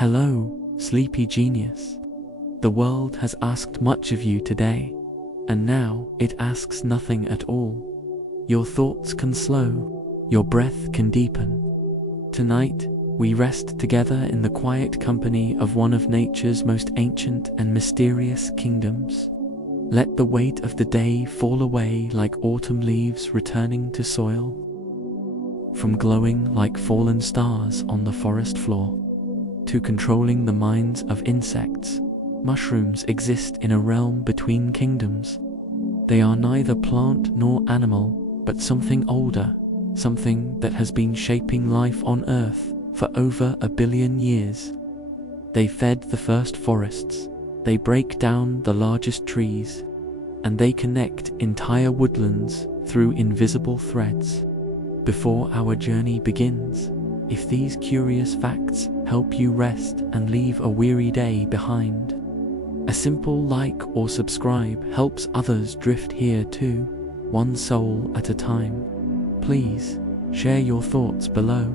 Hello, sleepy genius. The world has asked much of you today, and now it asks nothing at all. Your thoughts can slow, your breath can deepen. Tonight, we rest together in the quiet company of one of nature's most ancient and mysterious kingdoms. Let the weight of the day fall away like autumn leaves returning to soil. From glowing like fallen stars on the forest floor, to controlling the minds of insects, mushrooms exist in a realm between kingdoms. They are neither plant nor animal, but something older, something that has been shaping life on Earth for over 1 billion years. They fed the first forests, they break down the largest trees, and they connect entire woodlands through invisible threads. Before our journey begins, if these curious facts help you rest and leave a weary day behind, a simple like or subscribe helps others drift here too, one soul at a time. Please, share your thoughts below.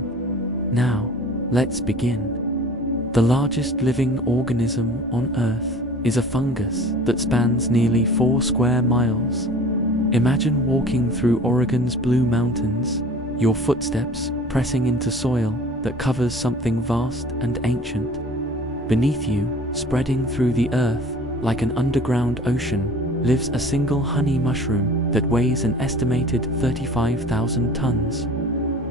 Now, let's begin. The largest living organism on Earth is a fungus that spans nearly 4 square miles. Imagine walking through Oregon's Blue Mountains, your footsteps pressing into soil that covers something vast and ancient. Beneath you, spreading through the earth like an underground ocean, lives a single honey mushroom that weighs an estimated 35,000 tons.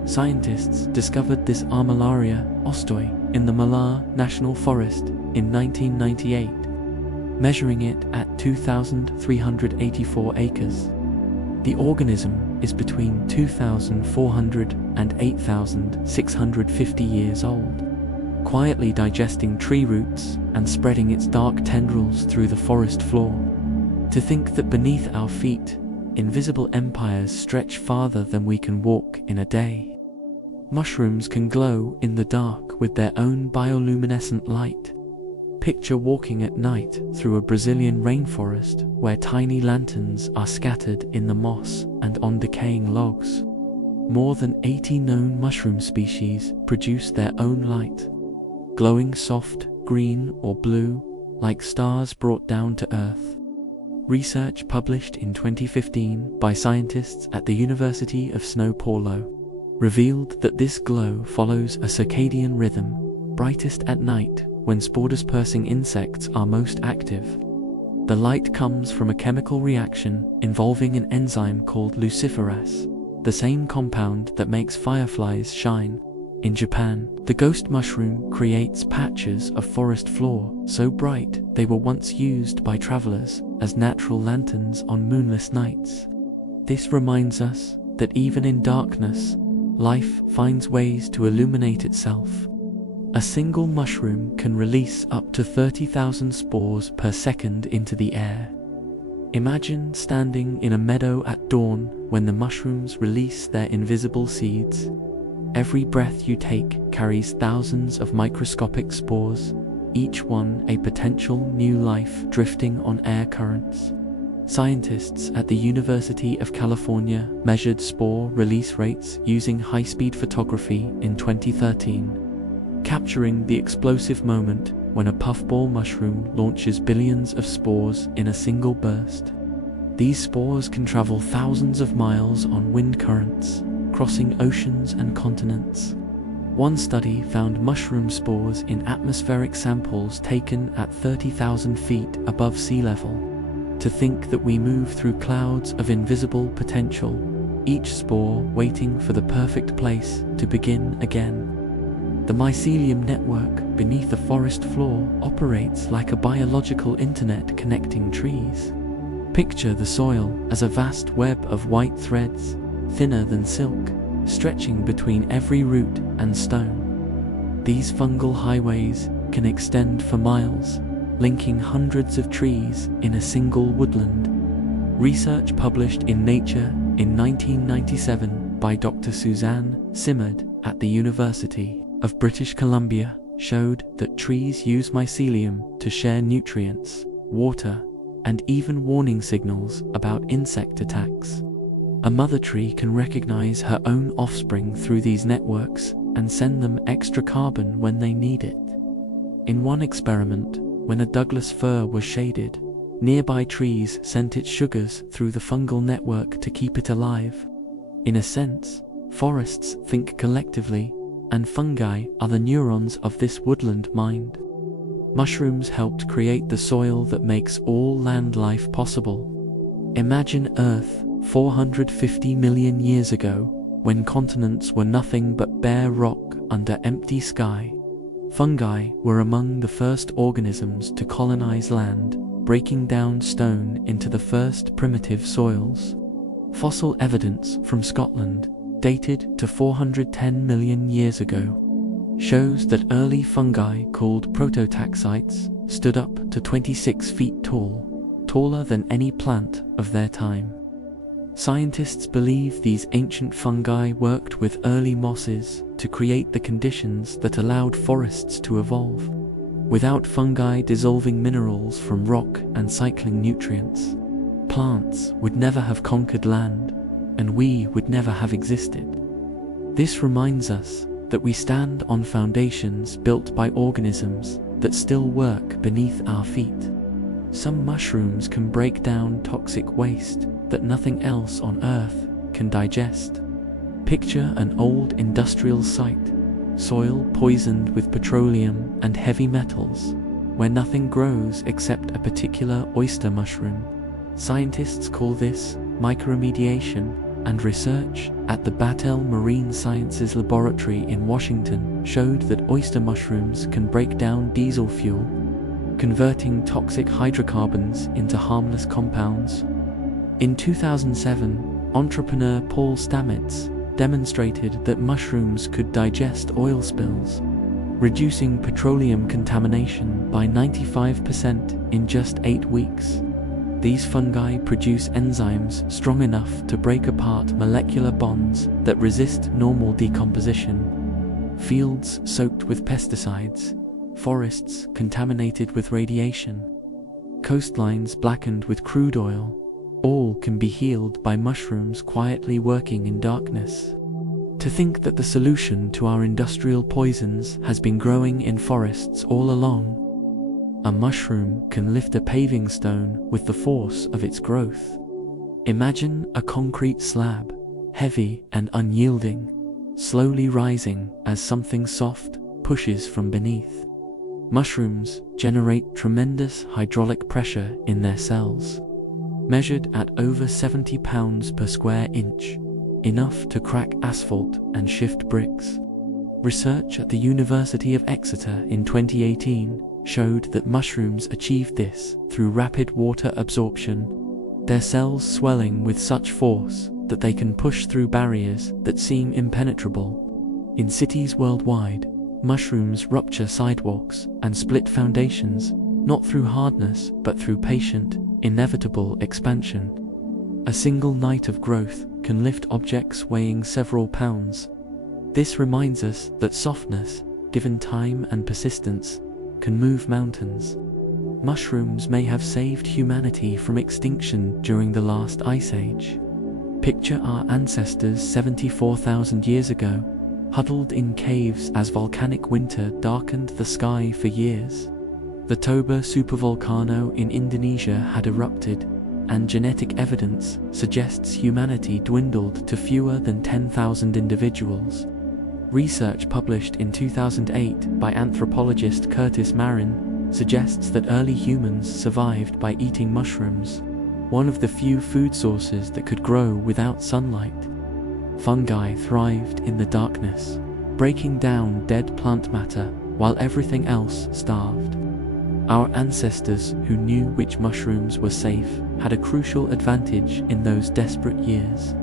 Scientists discovered this Armillaria ostoi in the Malar National Forest in 1998, measuring it at 2,384 acres. The organism is between 2,400 and 8,650 years old, quietly digesting tree roots and spreading its dark tendrils through the forest floor. To think that beneath our feet, invisible empires stretch farther than we can walk in a day. Mushrooms can glow in the dark with their own bioluminescent light. Picture walking at night through a Brazilian rainforest where tiny lanterns are scattered in the moss and on decaying logs. More than 80 known mushroom species produce their own light, glowing soft, green or blue, like stars brought down to Earth. Research published in 2015 by scientists at the University of São Paulo revealed that this glow follows a circadian rhythm, brightest at night when spore-dispersing insects are most active. The light comes from a chemical reaction involving an enzyme called luciferase, the same compound that makes fireflies shine. In Japan, the ghost mushroom creates patches of forest floor so bright they were once used by travelers as natural lanterns on moonless nights. This reminds us that even in darkness, life finds ways to illuminate itself. A single mushroom can release up to 30,000 spores per second into the air. Imagine standing in a meadow at dawn when the mushrooms release their invisible seeds. Every breath you take carries thousands of microscopic spores, each one a potential new life drifting on air currents. Scientists at the University of California measured spore release rates using high-speed photography in 2013. Capturing the explosive moment when a puffball mushroom launches billions of spores in a single burst. These spores can travel thousands of miles on wind currents, crossing oceans and continents. One study found mushroom spores in atmospheric samples taken at 30,000 feet above sea level. To think that we move through clouds of invisible potential, each spore waiting for the perfect place to begin again. The mycelium network beneath the forest floor operates like a biological internet connecting trees. Picture the soil as a vast web of white threads, thinner than silk, stretching between every root and stone. These fungal highways can extend for miles, linking hundreds of trees in a single woodland. Research published in Nature in 1997 by Dr. Suzanne Simard at the University of British Columbia showed that trees use mycelium to share nutrients, water, and even warning signals about insect attacks. A mother tree can recognize her own offspring through these networks and send them extra carbon when they need it. In one experiment, when a Douglas fir was shaded, nearby trees sent its sugars through the fungal network to keep it alive. In a sense, forests think collectively, and fungi are the neurons of this woodland mind. Mushrooms helped create the soil that makes all land life possible. Imagine Earth 450 million years ago, when continents were nothing but bare rock under empty sky. Fungi were among the first organisms to colonize land, breaking down stone into the first primitive soils. Fossil evidence from Scotland, dated to 410 million years ago, shows that early fungi called prototaxites stood up to 26 feet tall, taller than any plant of their time. Scientists believe these ancient fungi worked with early mosses to create the conditions that allowed forests to evolve. Without fungi dissolving minerals from rock and cycling nutrients, plants would never have conquered land, and we would never have existed. This reminds us that we stand on foundations built by organisms that still work beneath our feet. Some mushrooms can break down toxic waste that nothing else on Earth can digest. Picture an old industrial site, soil poisoned with petroleum and heavy metals, where nothing grows except a particular oyster mushroom. Scientists call this microremediation, and research at the Battelle Marine Sciences Laboratory in Washington showed that oyster mushrooms can break down diesel fuel, converting toxic hydrocarbons into harmless compounds. In 2007, entrepreneur Paul Stamets demonstrated that mushrooms could digest oil spills, reducing petroleum contamination by 95% in just 8 weeks. These fungi produce enzymes strong enough to break apart molecular bonds that resist normal decomposition. Fields soaked with pesticides, forests contaminated with radiation, coastlines blackened with crude oil, all can be healed by mushrooms quietly working in darkness. To think that the solution to our industrial poisons has been growing in forests all along. A mushroom can lift a paving stone with the force of its growth. Imagine a concrete slab, heavy and unyielding, slowly rising as something soft pushes from beneath. Mushrooms generate tremendous hydraulic pressure in their cells, measured at over 70 pounds per square inch, enough to crack asphalt and shift bricks. Research at the University of Exeter in 2018 showed that mushrooms achieved this through rapid water absorption, their cells swelling with such force that they can push through barriers that seem impenetrable. In cities worldwide, mushrooms rupture sidewalks and split foundations, not through hardness but through patient, inevitable expansion. A single night of growth can lift objects weighing several pounds. This reminds us that softness, given time and persistence, can move mountains. Mushrooms may have saved humanity from extinction during the last ice age. Picture our ancestors 74,000 years ago, huddled in caves as volcanic winter darkened the sky for years. The Toba supervolcano in Indonesia had erupted, and genetic evidence suggests humanity dwindled to fewer than 10,000 individuals. Research published in 2008 by anthropologist Curtis Marin suggests that early humans survived by eating mushrooms, one of the few food sources that could grow without sunlight. Fungi thrived in the darkness, breaking down dead plant matter while everything else starved. Our ancestors who knew which mushrooms were safe had a crucial advantage in those desperate years.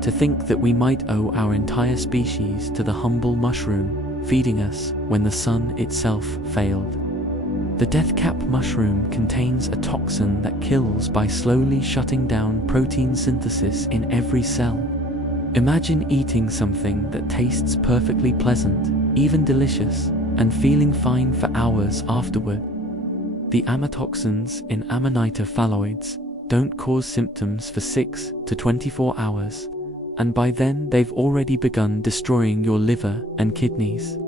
To think that we might owe our entire species to the humble mushroom feeding us when the sun itself failed. The deathcap mushroom contains a toxin that kills by slowly shutting down protein synthesis in every cell. Imagine eating something that tastes perfectly pleasant, even delicious, and feeling fine for hours afterward. The amatoxins in Amanita phalloids don't cause symptoms for 6 to 24 hours, and by then they've already begun destroying your liver and kidneys.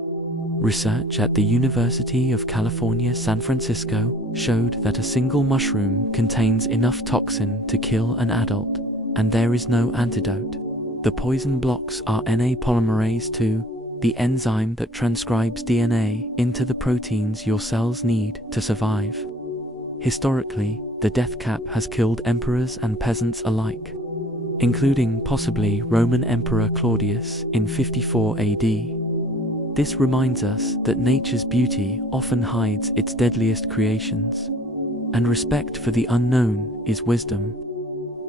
Research at the University of California, San Francisco showed that a single mushroom contains enough toxin to kill an adult, and there is no antidote. The poison blocks RNA polymerase II, the enzyme that transcribes DNA into the proteins your cells need to survive. Historically, the death cap has killed emperors and peasants alike, including possibly Roman Emperor Claudius in 54 AD. This reminds us that nature's beauty often hides its deadliest creations, and respect for the unknown is wisdom.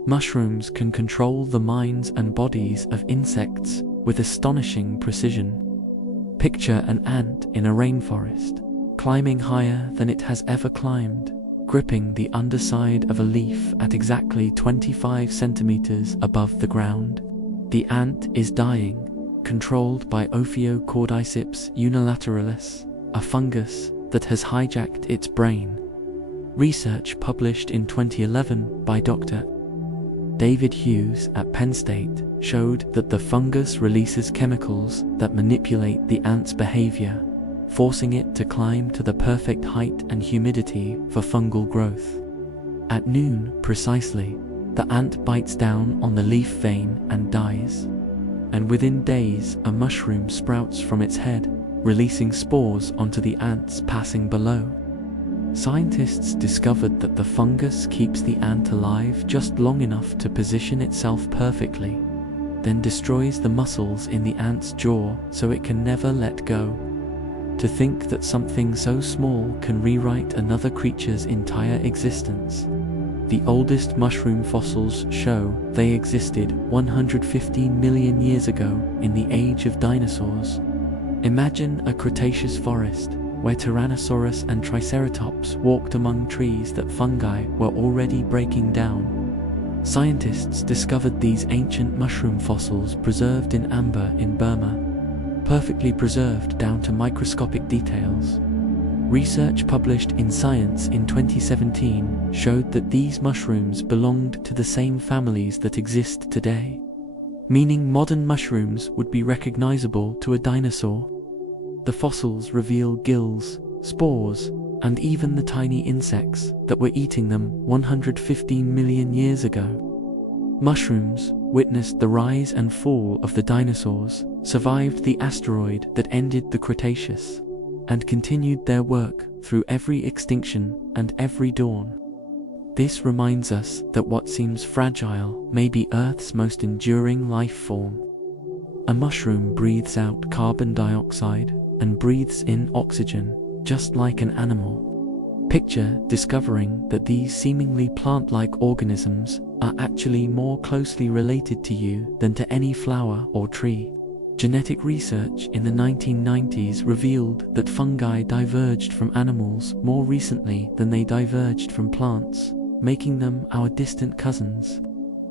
Mushrooms can control the minds and bodies of insects with astonishing precision. Picture an ant in a rainforest, climbing higher than it has ever climbed, gripping the underside of a leaf at exactly 25 centimeters above the ground. The ant is dying, controlled by Ophiocordyceps unilateralis, a fungus that has hijacked its brain. Research published in 2011 by Dr. David Hughes at Penn State showed that the fungus releases chemicals that manipulate the ant's behavior, forcing it to climb to the perfect height and humidity for fungal growth. At noon precisely, the ant bites down on the leaf vein and dies. And within days, a mushroom sprouts from its head, releasing spores onto the ants passing below. Scientists discovered that the fungus keeps the ant alive just long enough to position itself perfectly, then destroys the muscles in the ant's jaw so it can never let go. To think that something so small can rewrite another creature's entire existence. The oldest mushroom fossils show they existed 115 million years ago in the age of dinosaurs. Imagine a Cretaceous forest where Tyrannosaurus and Triceratops walked among trees that fungi were already breaking down. Scientists discovered these ancient mushroom fossils preserved in amber in Burma, perfectly preserved down to microscopic details. Research published in Science in 2017 showed that these mushrooms belonged to the same families that exist today, meaning modern mushrooms would be recognizable to a dinosaur. The fossils reveal gills, spores, and even the tiny insects that were eating them 115 million years ago. Mushrooms witnessed the rise and fall of the dinosaurs, survived the asteroid that ended the Cretaceous, and continued their work through every extinction and every dawn. This reminds us that what seems fragile may be Earth's most enduring life form. A mushroom breathes out carbon dioxide and breathes in oxygen, just like an animal. Picture discovering that these seemingly plant-like organisms are actually more closely related to you than to any flower or tree. Genetic research in the 1990s revealed that fungi diverged from animals more recently than they diverged from plants, making them our distant cousins.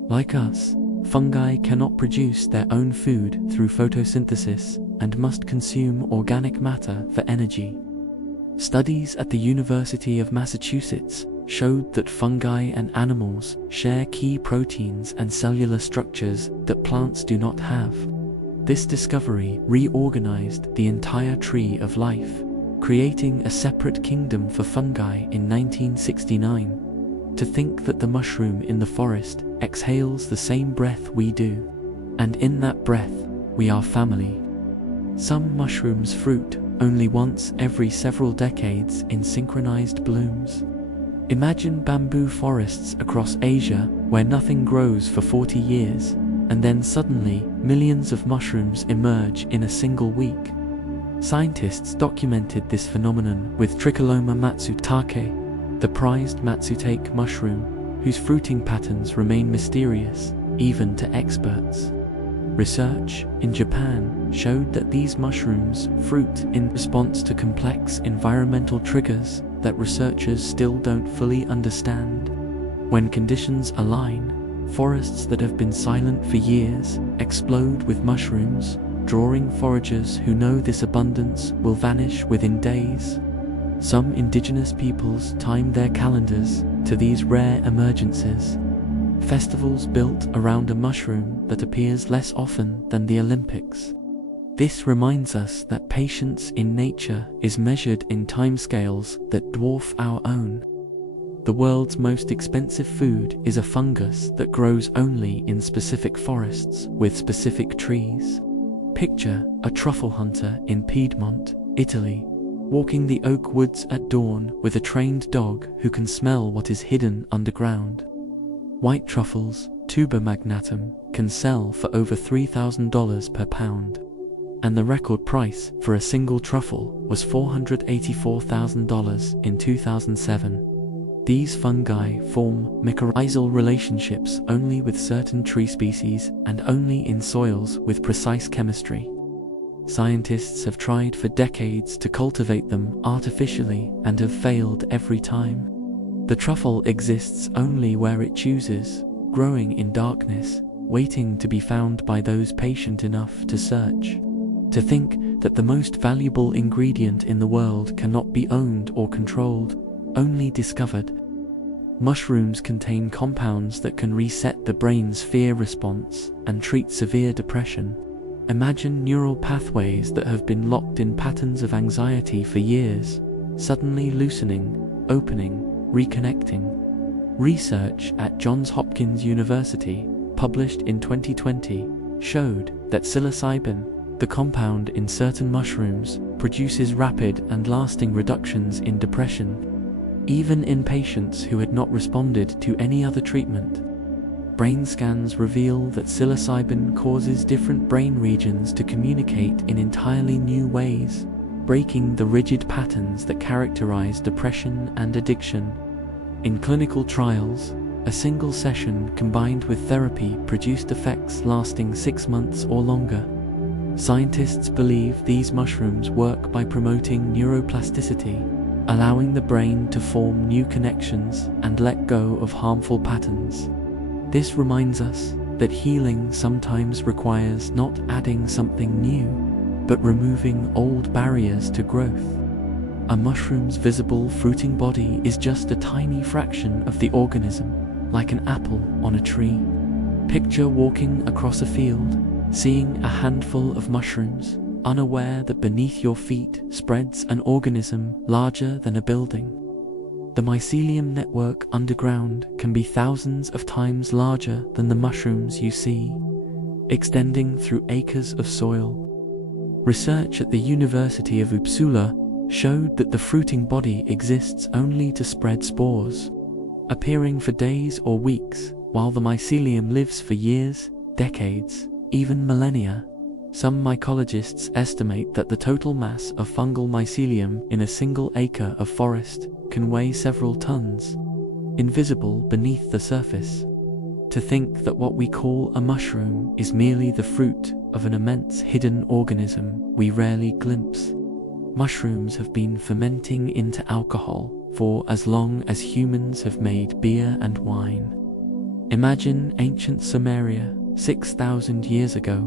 Like us, fungi cannot produce their own food through photosynthesis and must consume organic matter for energy. Studies at the University of Massachusetts showed that fungi and animals share key proteins and cellular structures that plants do not have. This discovery reorganized the entire tree of life, creating a separate kingdom for fungi in 1969. To think that the mushroom in the forest exhales the same breath we do, and in that breath, we are family. Some mushrooms fruit only once every several decades in synchronized blooms. Imagine bamboo forests across Asia where nothing grows for 40 years, and then suddenly millions of mushrooms emerge in a single week. Scientists documented this phenomenon with Tricholoma matsutake, the prized matsutake mushroom, whose fruiting patterns remain mysterious even to experts. Research in Japan showed that these mushrooms fruit in response to complex environmental triggers that researchers still don't fully understand. When conditions align, forests that have been silent for years explode with mushrooms, drawing foragers who know this abundance will vanish within days. Some indigenous peoples time their calendars to these rare emergences. Festivals built around a mushroom that appears less often than the Olympics. This reminds us that patience in nature is measured in timescales that dwarf our own. The world's most expensive food is a fungus that grows only in specific forests with specific trees. Picture a truffle hunter in Piedmont, Italy, walking the oak woods at dawn with a trained dog who can smell what is hidden underground. White truffles, tuber magnatum, can sell for over $3,000 per pound, and the record price for a single truffle was $484,000 in 2007. These fungi form mycorrhizal relationships only with certain tree species and only in soils with precise chemistry. Scientists have tried for decades to cultivate them artificially and have failed every time. The truffle exists only where it chooses, growing in darkness, waiting to be found by those patient enough to search. To think that the most valuable ingredient in the world cannot be owned or controlled, only discovered. Mushrooms contain compounds that can reset the brain's fear response and treat severe depression. Imagine neural pathways that have been locked in patterns of anxiety for years, suddenly loosening, opening, reconnecting. Research at Johns Hopkins University, published in 2020, showed that psilocybin, the compound in certain mushrooms, produces rapid and lasting reductions in depression, even in patients who had not responded to any other treatment. Brain scans reveal that psilocybin causes different brain regions to communicate in entirely new ways, breaking the rigid patterns that characterize depression and addiction. In clinical trials, a single session combined with therapy produced effects lasting 6 months or longer. Scientists believe these mushrooms work by promoting neuroplasticity, allowing the brain to form new connections and let go of harmful patterns. This reminds us that healing sometimes requires not adding something new, but removing old barriers to growth. A mushroom's visible fruiting body is just a tiny fraction of the organism, like an apple on a tree. Picture walking across a field, seeing a handful of mushrooms, unaware that beneath your feet spreads an organism larger than a building. The mycelium network underground can be thousands of times larger than the mushrooms you see, extending through acres of soil. Research at the University of Uppsala showed that the fruiting body exists only to spread spores, appearing for days or weeks, while the mycelium lives for years, decades, even millennia. Some mycologists estimate that the total mass of fungal mycelium in a single acre of forest can weigh several tons, invisible beneath the surface. To think that what we call a mushroom is merely the fruit of an immense hidden organism we rarely glimpse. Mushrooms have been fermenting into alcohol for as long as humans have made beer and wine. Imagine ancient Sumeria 6,000 years ago,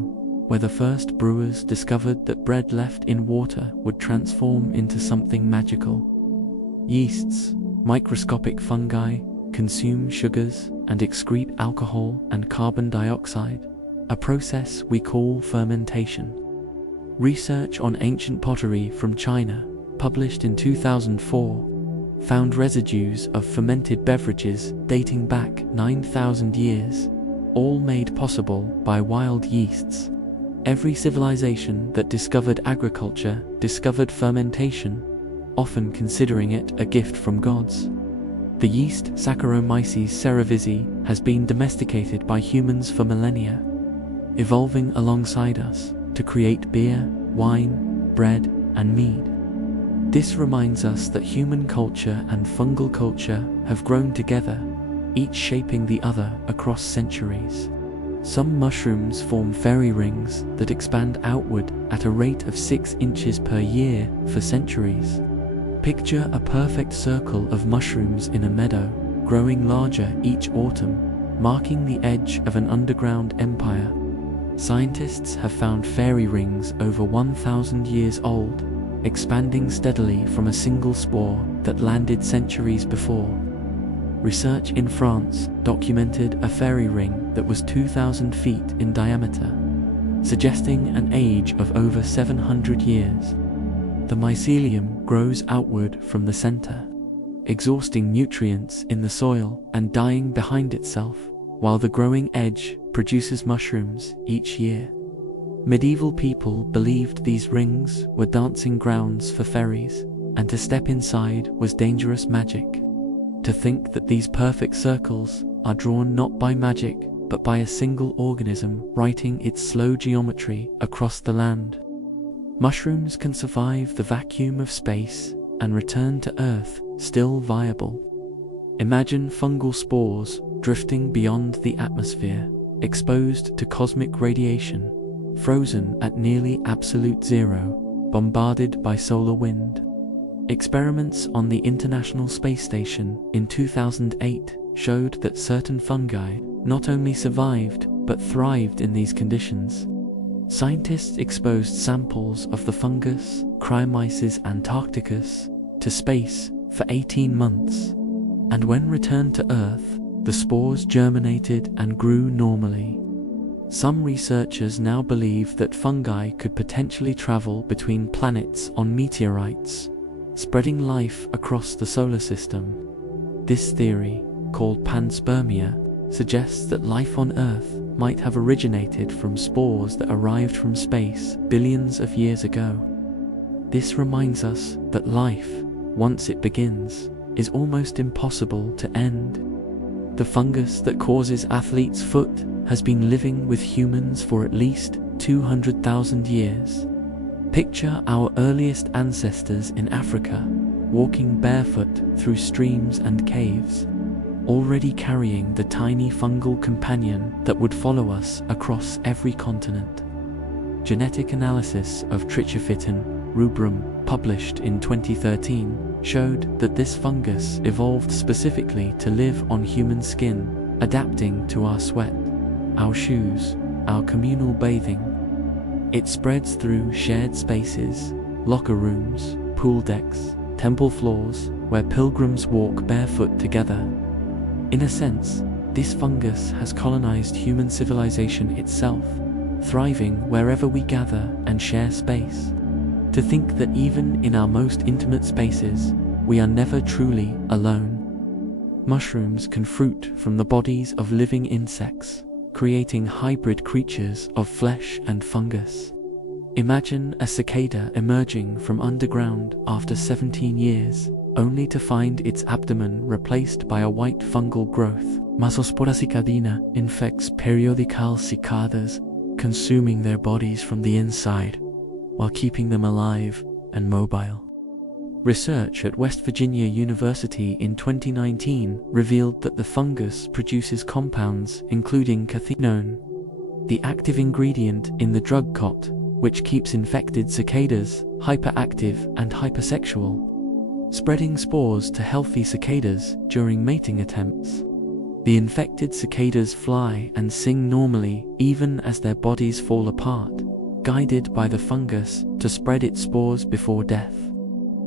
where the first brewers discovered that bread left in water would transform into something magical. Yeasts, microscopic fungi, consume sugars and excrete alcohol and carbon dioxide, a process we call fermentation. Research on ancient pottery from China, published in 2004, found residues of fermented beverages dating back 9,000 years, all made possible by wild yeasts. Every civilization that discovered agriculture discovered fermentation, often considering it a gift from gods. The yeast Saccharomyces cerevisiae has been domesticated by humans for millennia, evolving alongside us to create beer, wine, bread, and mead. This reminds us that human culture and fungal culture have grown together, each shaping the other across centuries. Some mushrooms form fairy rings that expand outward at a rate of 6 inches per year for centuries. Picture a perfect circle of mushrooms in a meadow, growing larger each autumn, marking the edge of an underground empire. Scientists have found fairy rings over 1,000 years old, expanding steadily from a single spore that landed centuries before. Research in France documented a fairy ring that was 2,000 feet in diameter. suggesting an age of over 700 years. The mycelium grows outward from the center, exhausting nutrients in the soil and dying behind itself, while the growing edge produces mushrooms each year. Medieval people believed these rings were dancing grounds for fairies, and to step inside was dangerous magic. To think that these perfect circles are drawn not by magic, but by a single organism writing its slow geometry across the land. Mushrooms can survive the vacuum of space and return to Earth still viable. Imagine fungal spores drifting beyond the atmosphere, exposed to cosmic radiation, frozen at nearly absolute zero, bombarded by solar wind. Experiments on the International Space Station in 2008 showed that certain fungi not only survived but thrived in these conditions. Scientists exposed samples of the fungus Cryomyces antarcticus to space for 18 months, and when returned to Earth, the spores germinated and grew normally. Some researchers now believe that fungi could potentially travel between planets on meteorites, spreading life across the solar system. This theory, called panspermia, suggests that life on Earth might have originated from spores that arrived from space billions of years ago. This reminds us that life, once it begins, is almost impossible to end. The fungus that causes athlete's foot has been living with humans for at least 200,000 years. Picture our earliest ancestors in Africa, walking barefoot through streams and caves, already carrying the tiny fungal companion that would follow us across every continent. Genetic analysis of Trichophyton rubrum, published in 2013, showed that this fungus evolved specifically to live on human skin, adapting to our sweat, our shoes, our communal bathing. It spreads through shared spaces, locker rooms, pool decks, temple floors, where pilgrims walk barefoot together. In a sense, this fungus has colonized human civilization itself, thriving wherever we gather and share space. To think that even in our most intimate spaces, we are never truly alone. Mushrooms can fruit from the bodies of living insects, creating hybrid creatures of flesh and fungus. Imagine a cicada emerging from underground after 17 years, only to find its abdomen replaced by a white fungal growth. Masospora cicadina infects periodical cicadas, consuming their bodies from the inside, while keeping them alive and mobile. Research at West Virginia University in 2019 revealed that the fungus produces compounds including cathinone, the active ingredient in the drug cot, which keeps infected cicadas hyperactive and hypersexual, spreading spores to healthy cicadas during mating attempts. The infected cicadas fly and sing normally even as their bodies fall apart, guided by the fungus to spread its spores before death.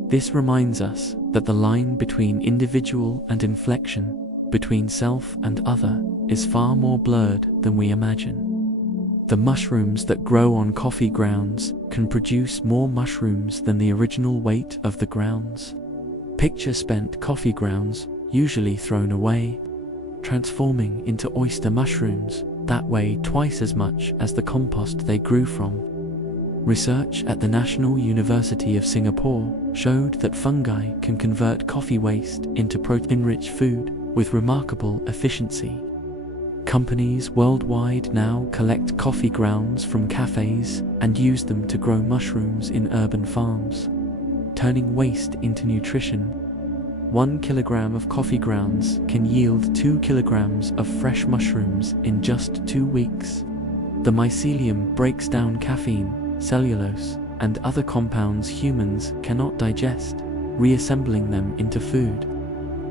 This reminds us that the line between individual and inflection, between self and other, is far more blurred than we imagine. The mushrooms that grow on coffee grounds can produce more mushrooms than the original weight of the grounds. Picture spent coffee grounds, usually thrown away, transforming into oyster mushrooms that weigh twice as much as the compost they grew from. Research at the National University of Singapore showed that fungi can convert coffee waste into protein-rich food with remarkable efficiency. Companies worldwide now collect coffee grounds from cafes and use them to grow mushrooms in urban farms, turning waste into nutrition. 1 kilogram of coffee grounds can yield 2 kilograms of fresh mushrooms in just 2 weeks. The mycelium breaks down caffeine, cellulose, and other compounds humans cannot digest, reassembling them into food.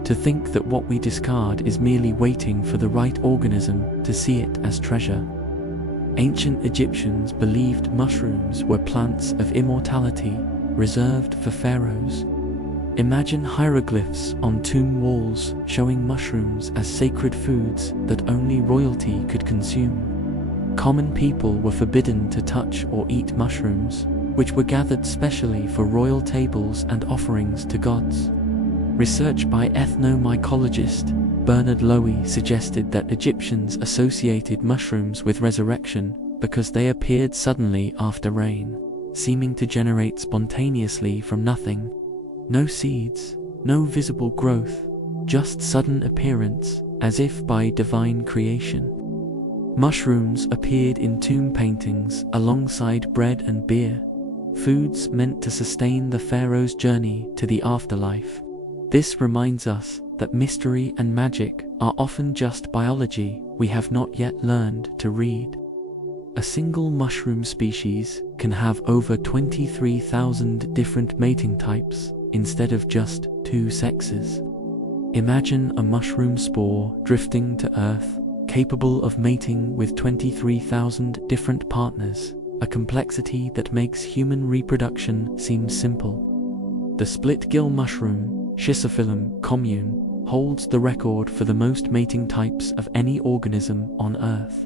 To think that what we discard is merely waiting for the right organism to see it as treasure. Ancient Egyptians believed mushrooms were plants of immortality, reserved for pharaohs. Imagine hieroglyphs on tomb walls showing mushrooms as sacred foods that only royalty could consume. Common people were forbidden to touch or eat mushrooms, which were gathered specially for royal tables and offerings to gods. Research by ethnomycologist Bernard Lowy suggested that Egyptians associated mushrooms with resurrection because they appeared suddenly after rain, seeming to generate spontaneously from nothing. No seeds, no visible growth, just sudden appearance, as if by divine creation. Mushrooms appeared in tomb paintings alongside bread and beer, foods meant to sustain the pharaoh's journey to the afterlife. This reminds us that mystery and magic are often just biology we have not yet learned to read. A single mushroom species can have over 23,000 different mating types instead of just 2 sexes. Imagine a mushroom spore drifting to Earth, capable of mating with 23,000 different partners, a complexity that makes human reproduction seem simple. The split-gill mushroom, Schizophyllum commune, holds the record for the most mating types of any organism on Earth.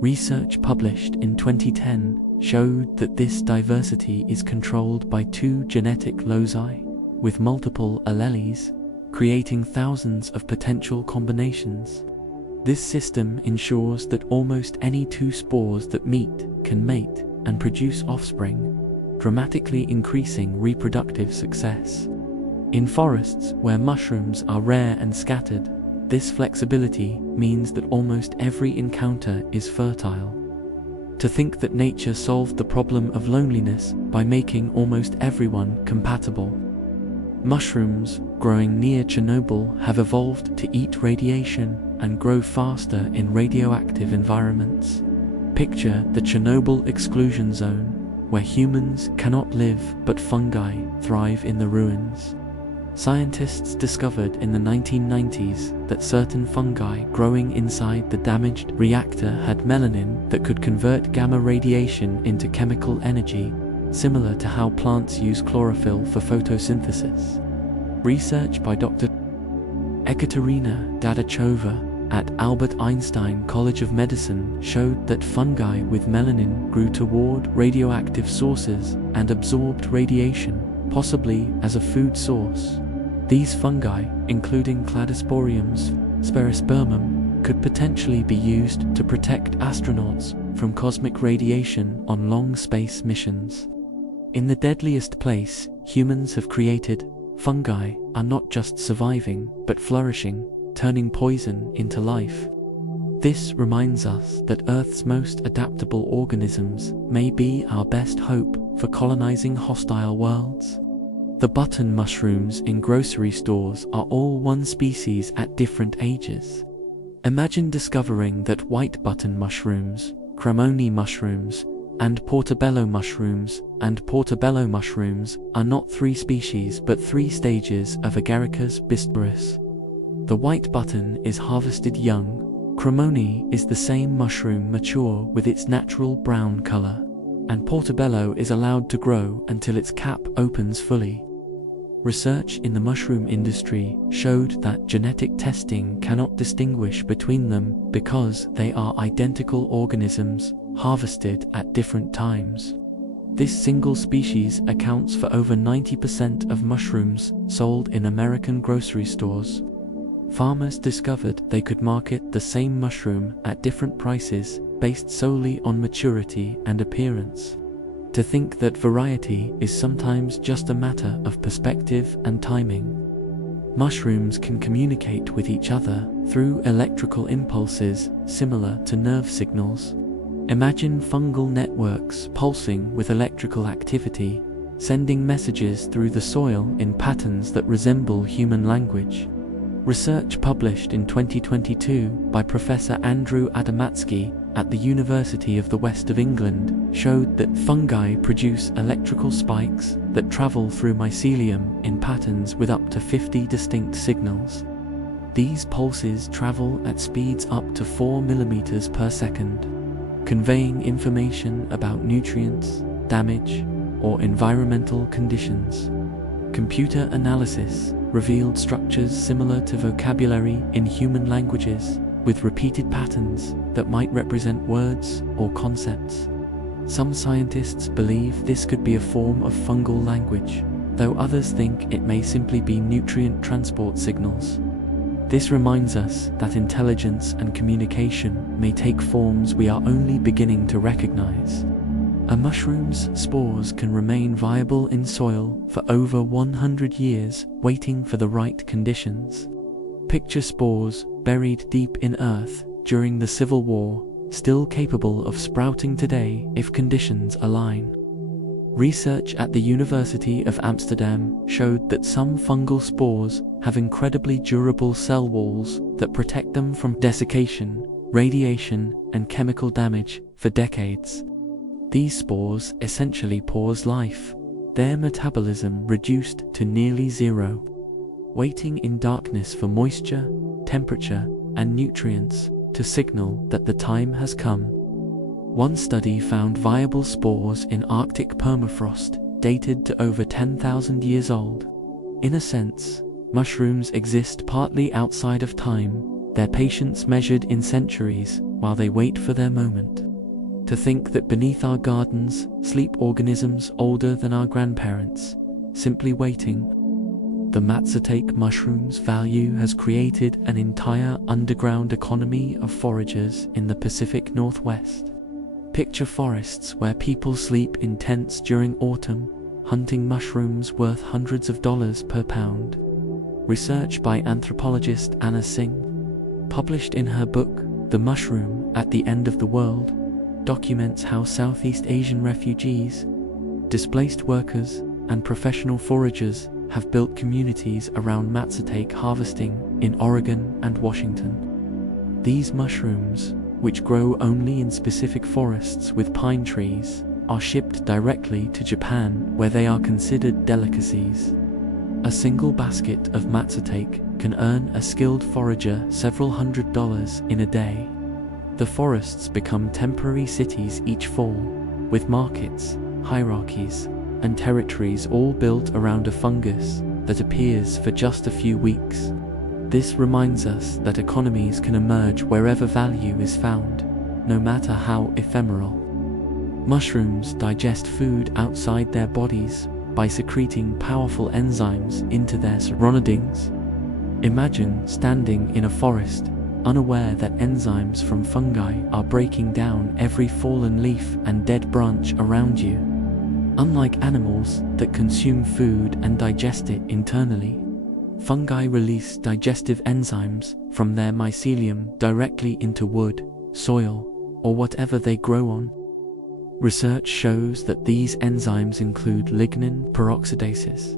Research published in 2010 showed that this diversity is controlled by 2 genetic loci, with multiple alleles, creating thousands of potential combinations. This system ensures that almost any 2 spores that meet can mate and produce offspring, dramatically increasing reproductive success. In forests where mushrooms are rare and scattered, this flexibility means that almost every encounter is fertile. To think that nature solved the problem of loneliness by making almost everyone compatible. Mushrooms growing near Chernobyl have evolved to eat radiation and grow faster in radioactive environments. Picture the Chernobyl exclusion zone, where humans cannot live but fungi thrive in the ruins. Scientists discovered in the 1990s that certain fungi growing inside the damaged reactor had melanin that could convert gamma radiation into chemical energy, similar to how plants use chlorophyll for photosynthesis. Research by Dr. Ekaterina Dadachova at Albert Einstein College of Medicine showed that fungi with melanin grew toward radioactive sources and absorbed radiation, possibly as a food source. These fungi, including Cladosporium's Spherospermum, could potentially be used to protect astronauts from cosmic radiation on long space missions. In the deadliest place humans have created, fungi are not just surviving but flourishing, turning poison into life. This reminds us that Earth's most adaptable organisms may be our best hope for colonizing hostile worlds. The button mushrooms in grocery stores are all one species at different ages. Imagine discovering that white button mushrooms, cremoni mushrooms, and portobello mushrooms are not 3 species but 3 stages of Agaricus bisperus. The white button is harvested young, cremoni is the same mushroom mature with its natural brown color, and portobello is allowed to grow until its cap opens fully. Research in the mushroom industry showed that genetic testing cannot distinguish between them because they are identical organisms harvested at different times. This single species accounts for over 90% of mushrooms sold in American grocery stores. Farmers discovered they could market the same mushroom at different prices based solely on maturity and appearance. To think that variety is sometimes just a matter of perspective and timing. Mushrooms can communicate with each other through electrical impulses similar to nerve signals. Imagine fungal networks pulsing with electrical activity, sending messages through the soil in patterns that resemble human language. Research published in 2022 by Professor Andrew Adamatsky at the University of the West of England showed that fungi produce electrical spikes that travel through mycelium in patterns with up to 50 distinct signals. These pulses travel at speeds up to 4 millimeters per second, conveying information about nutrients, damage, or environmental conditions. Computer analysis revealed structures similar to vocabulary in human languages, with repeated patterns that might represent words or concepts. Some scientists believe this could be a form of fungal language, though others think it may simply be nutrient transport signals. This reminds us that intelligence and communication may take forms we are only beginning to recognize. A mushroom's spores can remain viable in soil for over 100 years, waiting for the right conditions. Picture spores buried deep in earth during the Civil War, still capable of sprouting today if conditions align. Research at the University of Amsterdam showed that some fungal spores have incredibly durable cell walls that protect them from desiccation, radiation, and chemical damage for decades. These spores essentially pause life, their metabolism reduced to nearly zero, waiting in darkness for moisture, temperature, and nutrients to signal that the time has come. One study found viable spores in Arctic permafrost, dated to over 10,000 years old. In a sense, mushrooms exist partly outside of time, their patience measured in centuries while they wait for their moment. To think that beneath our gardens sleep organisms older than our grandparents, simply waiting. The matsutake mushroom's value has created an entire underground economy of foragers in the Pacific Northwest. Picture forests where people sleep in tents during autumn, hunting mushrooms worth hundreds of dollars per pound. Research by anthropologist Anna Singh, published in her book, The Mushroom at the End of the World, documents how Southeast Asian refugees, displaced workers, and professional foragers have built communities around matsutake harvesting in Oregon and Washington. These mushrooms, which grow only in specific forests with pine trees, are shipped directly to Japan, where they are considered delicacies. A single basket of matsutake can earn a skilled forager several $100s in a day. The forests become temporary cities each fall, with markets, hierarchies, and territories all built around a fungus that appears for just a few weeks. This reminds us that economies can emerge wherever value is found, no matter how ephemeral. Mushrooms digest food outside their bodies by secreting powerful enzymes into their surroundings. Imagine standing in a forest, unaware that enzymes from fungi are breaking down every fallen leaf and dead branch around you. Unlike animals that consume food and digest it internally, fungi release digestive enzymes from their mycelium directly into wood, soil, or whatever they grow on. Research shows that these enzymes include lignin peroxidases,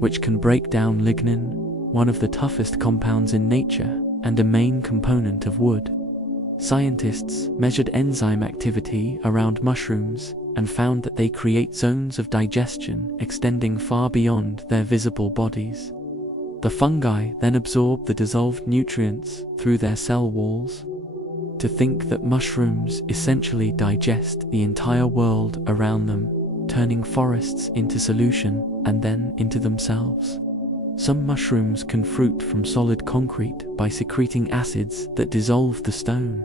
which can break down lignin, one of the toughest compounds in nature and a main component of wood. Scientists measured enzyme activity around mushrooms and found that they create zones of digestion extending far beyond their visible bodies. The fungi then absorb the dissolved nutrients through their cell walls. To think that mushrooms essentially digest the entire world around them, turning forests into solution and then into themselves. Some mushrooms can fruit from solid concrete by secreting acids that dissolve the stone.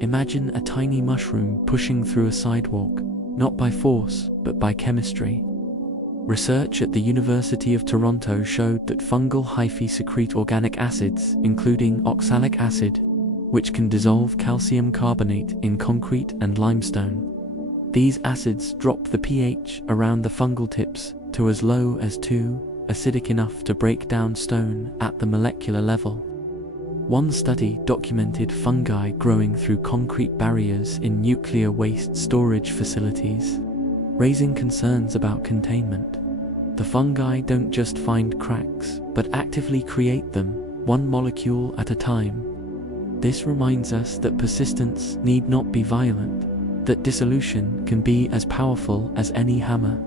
Imagine a tiny mushroom pushing through a sidewalk, not by force, but by chemistry. Research at the University of Toronto showed that fungal hyphae secrete organic acids, including oxalic acid, which can dissolve calcium carbonate in concrete and limestone. These acids drop the pH around the fungal tips to as low as 2, acidic enough to break down stone at the molecular level. One study documented fungi growing through concrete barriers in nuclear waste storage facilities, raising concerns about containment. The fungi don't just find cracks, but actively create them, one molecule at a time. This reminds us that persistence need not be violent, that dissolution can be as powerful as any hammer.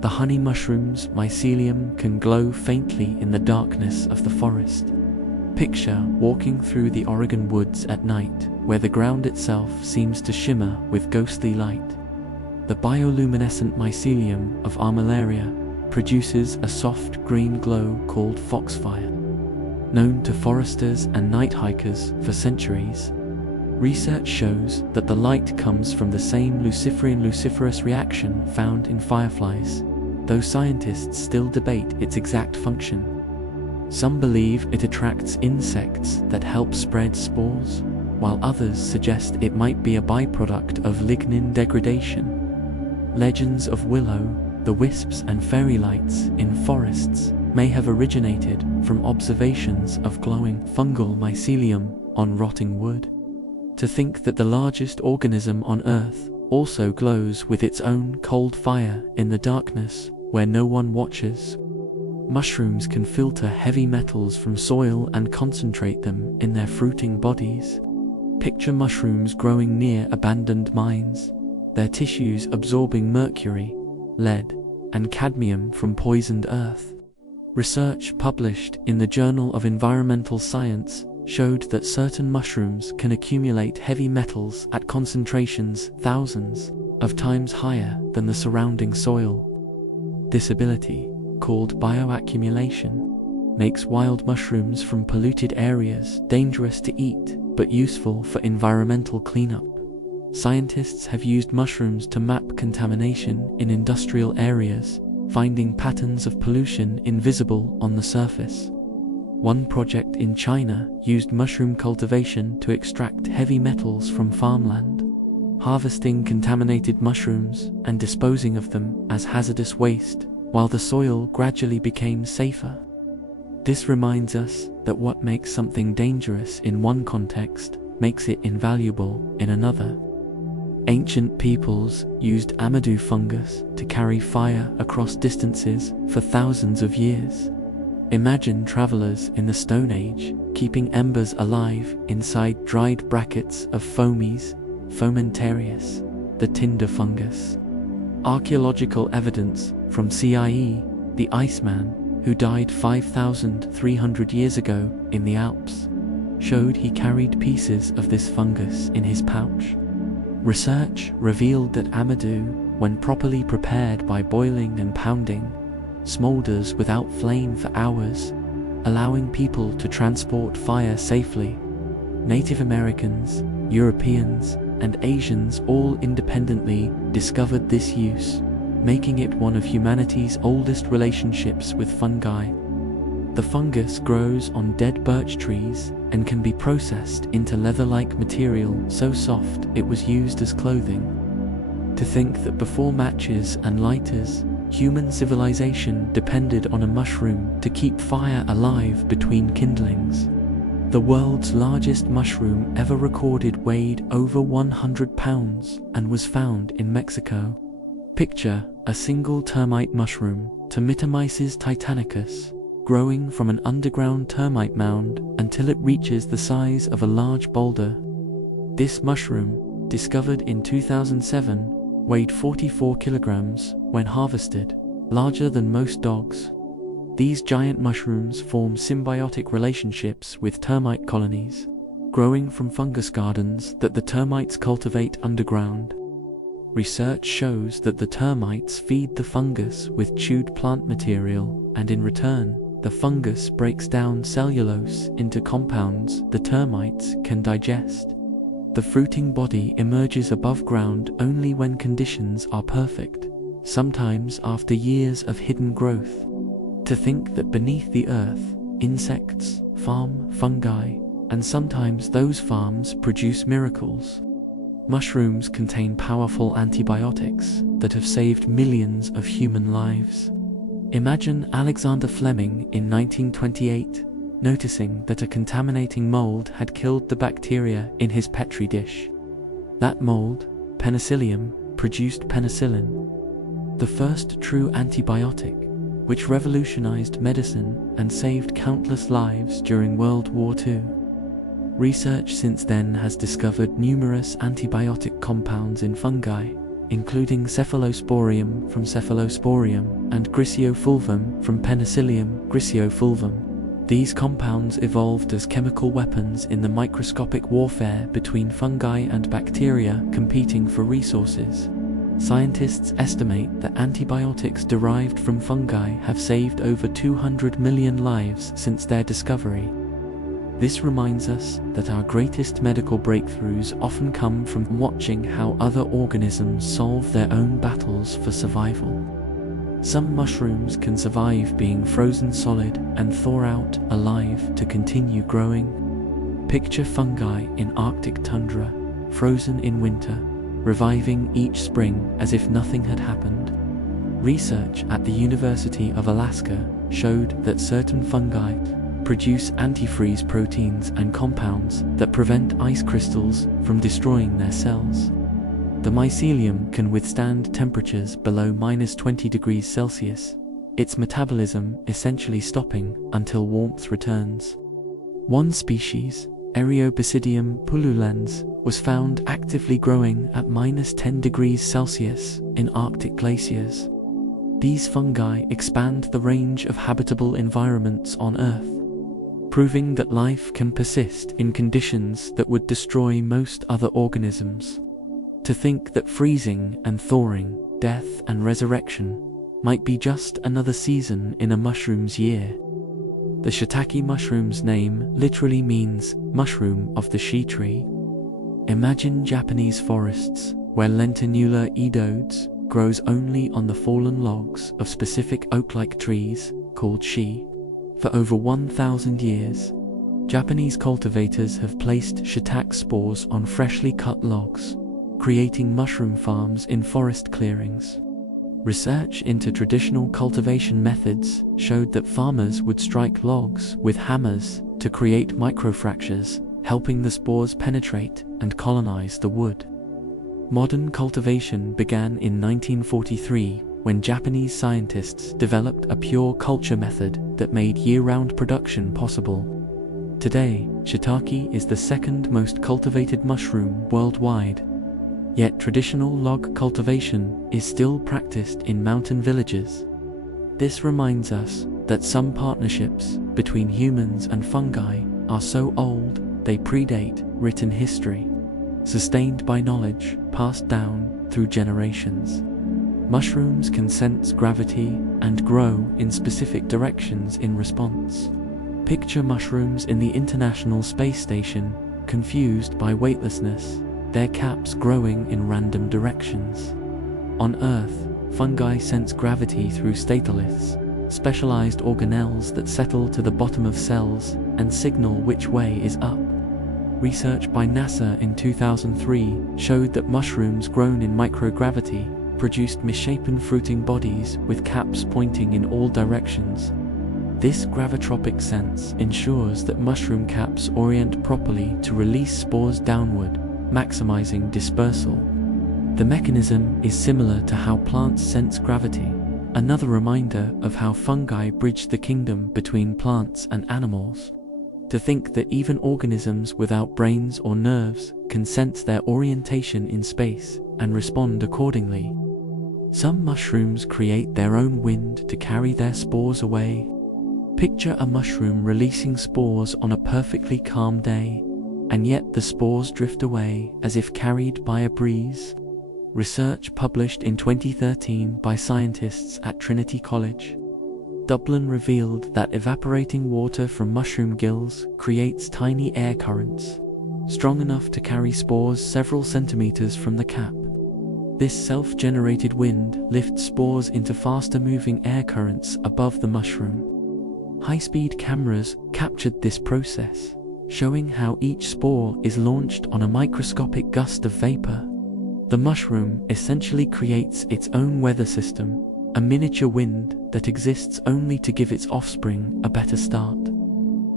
The honey mushroom's mycelium can glow faintly in the darkness of the forest. Picture walking through the Oregon woods at night, where the ground itself seems to shimmer with ghostly light. The bioluminescent mycelium of Armillaria produces a soft green glow called foxfire. known to foresters and night hikers for centuries. Research shows that the light comes from the same luciferous reaction found in fireflies, though scientists still debate its exact function. Some believe it attracts insects that help spread spores, while others suggest it might be a byproduct of lignin degradation. Legends of willow, the wisps and fairy lights in forests may have originated from observations of glowing fungal mycelium on rotting wood. To think that the largest organism on Earth also glows with its own cold fire in the darkness where no one watches. Mushrooms can filter heavy metals from soil and concentrate them in their fruiting bodies. Picture mushrooms growing near abandoned mines, their tissues absorbing mercury, lead, and cadmium from poisoned earth. Research published in the Journal of Environmental Science showed that certain mushrooms can accumulate heavy metals at concentrations thousands of times higher than the surrounding soil. This ability, called bioaccumulation, makes wild mushrooms from polluted areas dangerous to eat but useful for environmental cleanup. Scientists have used mushrooms to map contamination in industrial areas, finding patterns of pollution invisible on the surface. One project in China used mushroom cultivation to extract heavy metals from farmland, harvesting contaminated mushrooms and disposing of them as hazardous waste, while the soil gradually became safer. This reminds us that what makes something dangerous in one context makes it invaluable in another. Ancient peoples used amadou fungus to carry fire across distances for thousands of years. Imagine travelers in the Stone Age keeping embers alive inside dried brackets of fomentarius, the tinder fungus. Archaeological evidence from CIE, the Iceman, who died 5,300 years ago in the Alps, showed he carried pieces of this fungus in his pouch. Research revealed that amadou, when properly prepared by boiling and pounding, smolders without flame for hours, allowing people to transport fire safely. Native Americans, Europeans, and Asians all independently discovered this use, making it one of humanity's oldest relationships with fungi. The fungus grows on dead birch trees and can be processed into leather-like material so soft it was used as clothing. To think that before matches and lighters, human civilization depended on a mushroom to keep fire alive between kindlings. The world's largest mushroom ever recorded weighed over 100 pounds and was found in Mexico. Picture a single termite mushroom, Termitomyces titanicus, growing from an underground termite mound until it reaches the size of a large boulder. This mushroom, discovered in 2007, weighed 44 kilograms when harvested, larger than most dogs. These giant mushrooms form symbiotic relationships with termite colonies, growing from fungus gardens that the termites cultivate underground. Research shows that the termites feed the fungus with chewed plant material, and in return, the fungus breaks down cellulose into compounds the termites can digest. The fruiting body emerges above ground only when conditions are perfect, sometimes after years of hidden growth. To think that beneath the earth, insects farm fungi, and sometimes those farms produce miracles. Mushrooms contain powerful antibiotics that have saved millions of human lives. Imagine Alexander Fleming in 1928 noticing that a contaminating mold had killed the bacteria in his petri dish. That mold, Penicillium, produced penicillin, the first true antibiotic, which revolutionized medicine and saved countless lives during World War II. Research since then has discovered numerous antibiotic compounds in fungi, including cephalosporium from Cephalosporium and Grisseofulvum from Penicillium grisseofulvum. These compounds evolved as chemical weapons in the microscopic warfare between fungi and bacteria competing for resources. Scientists estimate that antibiotics derived from fungi have saved over 200 million lives since their discovery. This reminds us that our greatest medical breakthroughs often come from watching how other organisms solve their own battles for survival. Some mushrooms can survive being frozen solid and thaw out alive to continue growing. Picture fungi in Arctic tundra, frozen in winter, reviving each spring as if nothing had happened. Research at the University of Alaska showed that certain fungi produce antifreeze proteins and compounds that prevent ice crystals from destroying their cells. The mycelium can withstand temperatures below -20 degrees Celsius, its metabolism essentially stopping until warmth returns. One species, Areobasidium pullulans, was found actively growing at -10 degrees Celsius in Arctic glaciers. These fungi expand the range of habitable environments on Earth, proving that life can persist in conditions that would destroy most other organisms. To think that freezing and thawing, death and resurrection might be just another season in a mushroom's year. The shiitake mushroom's name literally means mushroom of the shi tree. Imagine Japanese forests where Lentinula edodes grows only on the fallen logs of specific oak-like trees called shi. For over 1,000 years, Japanese cultivators have placed shiitake spores on freshly cut logs, creating mushroom farms in forest clearings. Research into traditional cultivation methods showed that farmers would strike logs with hammers to create microfractures, helping the spores penetrate and colonize the wood. Modern cultivation began in 1943 when Japanese scientists developed a pure culture method that made year-round production possible. Today, shiitake is the second most cultivated mushroom worldwide. Yet traditional log cultivation is still practiced in mountain villages. This reminds us that some partnerships between humans and fungi are so old they predate written history, sustained by knowledge passed down through generations. Mushrooms can sense gravity and grow in specific directions in response. Picture mushrooms in the International Space Station, confused by weightlessness, their caps growing in random directions. On Earth, fungi sense gravity through statoliths, specialized organelles that settle to the bottom of cells and signal which way is up. Research by NASA in 2003 showed that mushrooms grown in microgravity produced misshapen fruiting bodies with caps pointing in all directions. This gravitropic sense ensures that mushroom caps orient properly to release spores downward, maximizing dispersal. The mechanism is similar to how plants sense gravity, another reminder of how fungi bridge the kingdom between plants and animals. To think that even organisms without brains or nerves can sense their orientation in space and respond accordingly. Some mushrooms create their own wind to carry their spores away. Picture a mushroom releasing spores on a perfectly calm day, and yet the spores drift away as if carried by a breeze. Research published in 2013 by scientists at Trinity College, Dublin revealed that evaporating water from mushroom gills creates tiny air currents, strong enough to carry spores several centimeters from the cap. This self-generated wind lifts spores into faster-moving air currents above the mushroom. High-speed cameras captured this process, showing how each spore is launched on a microscopic gust of vapor. The mushroom essentially creates its own weather system, a miniature wind that exists only to give its offspring a better start.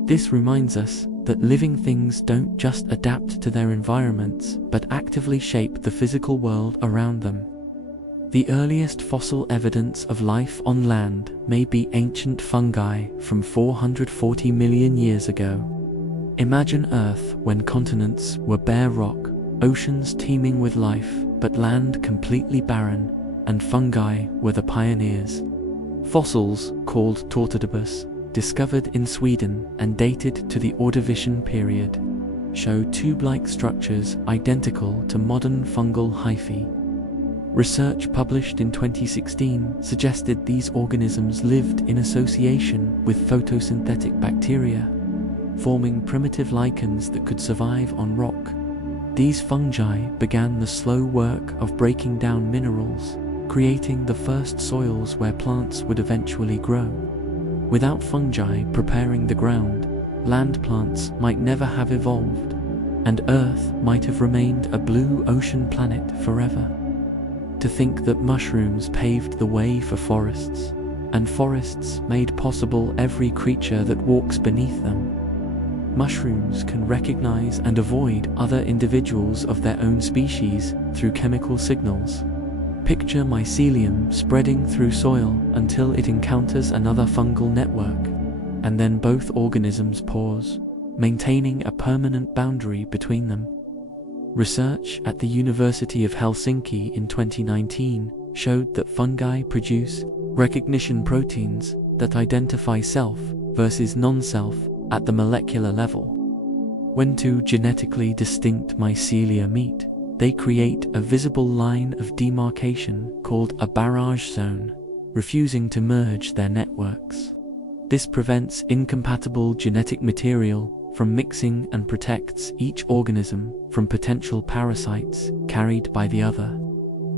This reminds us that living things don't just adapt to their environments, but actively shape the physical world around them. The earliest fossil evidence of life on land may be ancient fungi from 440 million years ago. Imagine Earth when continents were bare rock, oceans teeming with life, but land completely barren, and fungi were the pioneers. Fossils, called Tortodibus, discovered in Sweden and dated to the Ordovician period, show tube-like structures identical to modern fungal hyphae. Research published in 2016 suggested these organisms lived in association with photosynthetic bacteria. forming primitive lichens that could survive on rock. These fungi began the slow work of breaking down minerals, creating the first soils where plants would eventually grow. Without fungi preparing the ground, land plants might never have evolved, and Earth might have remained a blue ocean planet forever. To think that mushrooms paved the way for forests, and forests made possible every creature that walks beneath them. Mushrooms can recognize and avoid other individuals of their own species through chemical signals. Picture mycelium spreading through soil until it encounters another fungal network, and then both organisms pause, maintaining a permanent boundary between them. Research at the University of Helsinki in 2019 showed that fungi produce recognition proteins that identify self versus non-self at the molecular level. When two genetically distinct mycelia meet, they create a visible line of demarcation called a barrage zone, refusing to merge their networks. This prevents incompatible genetic material from mixing and protects each organism from potential parasites carried by the other.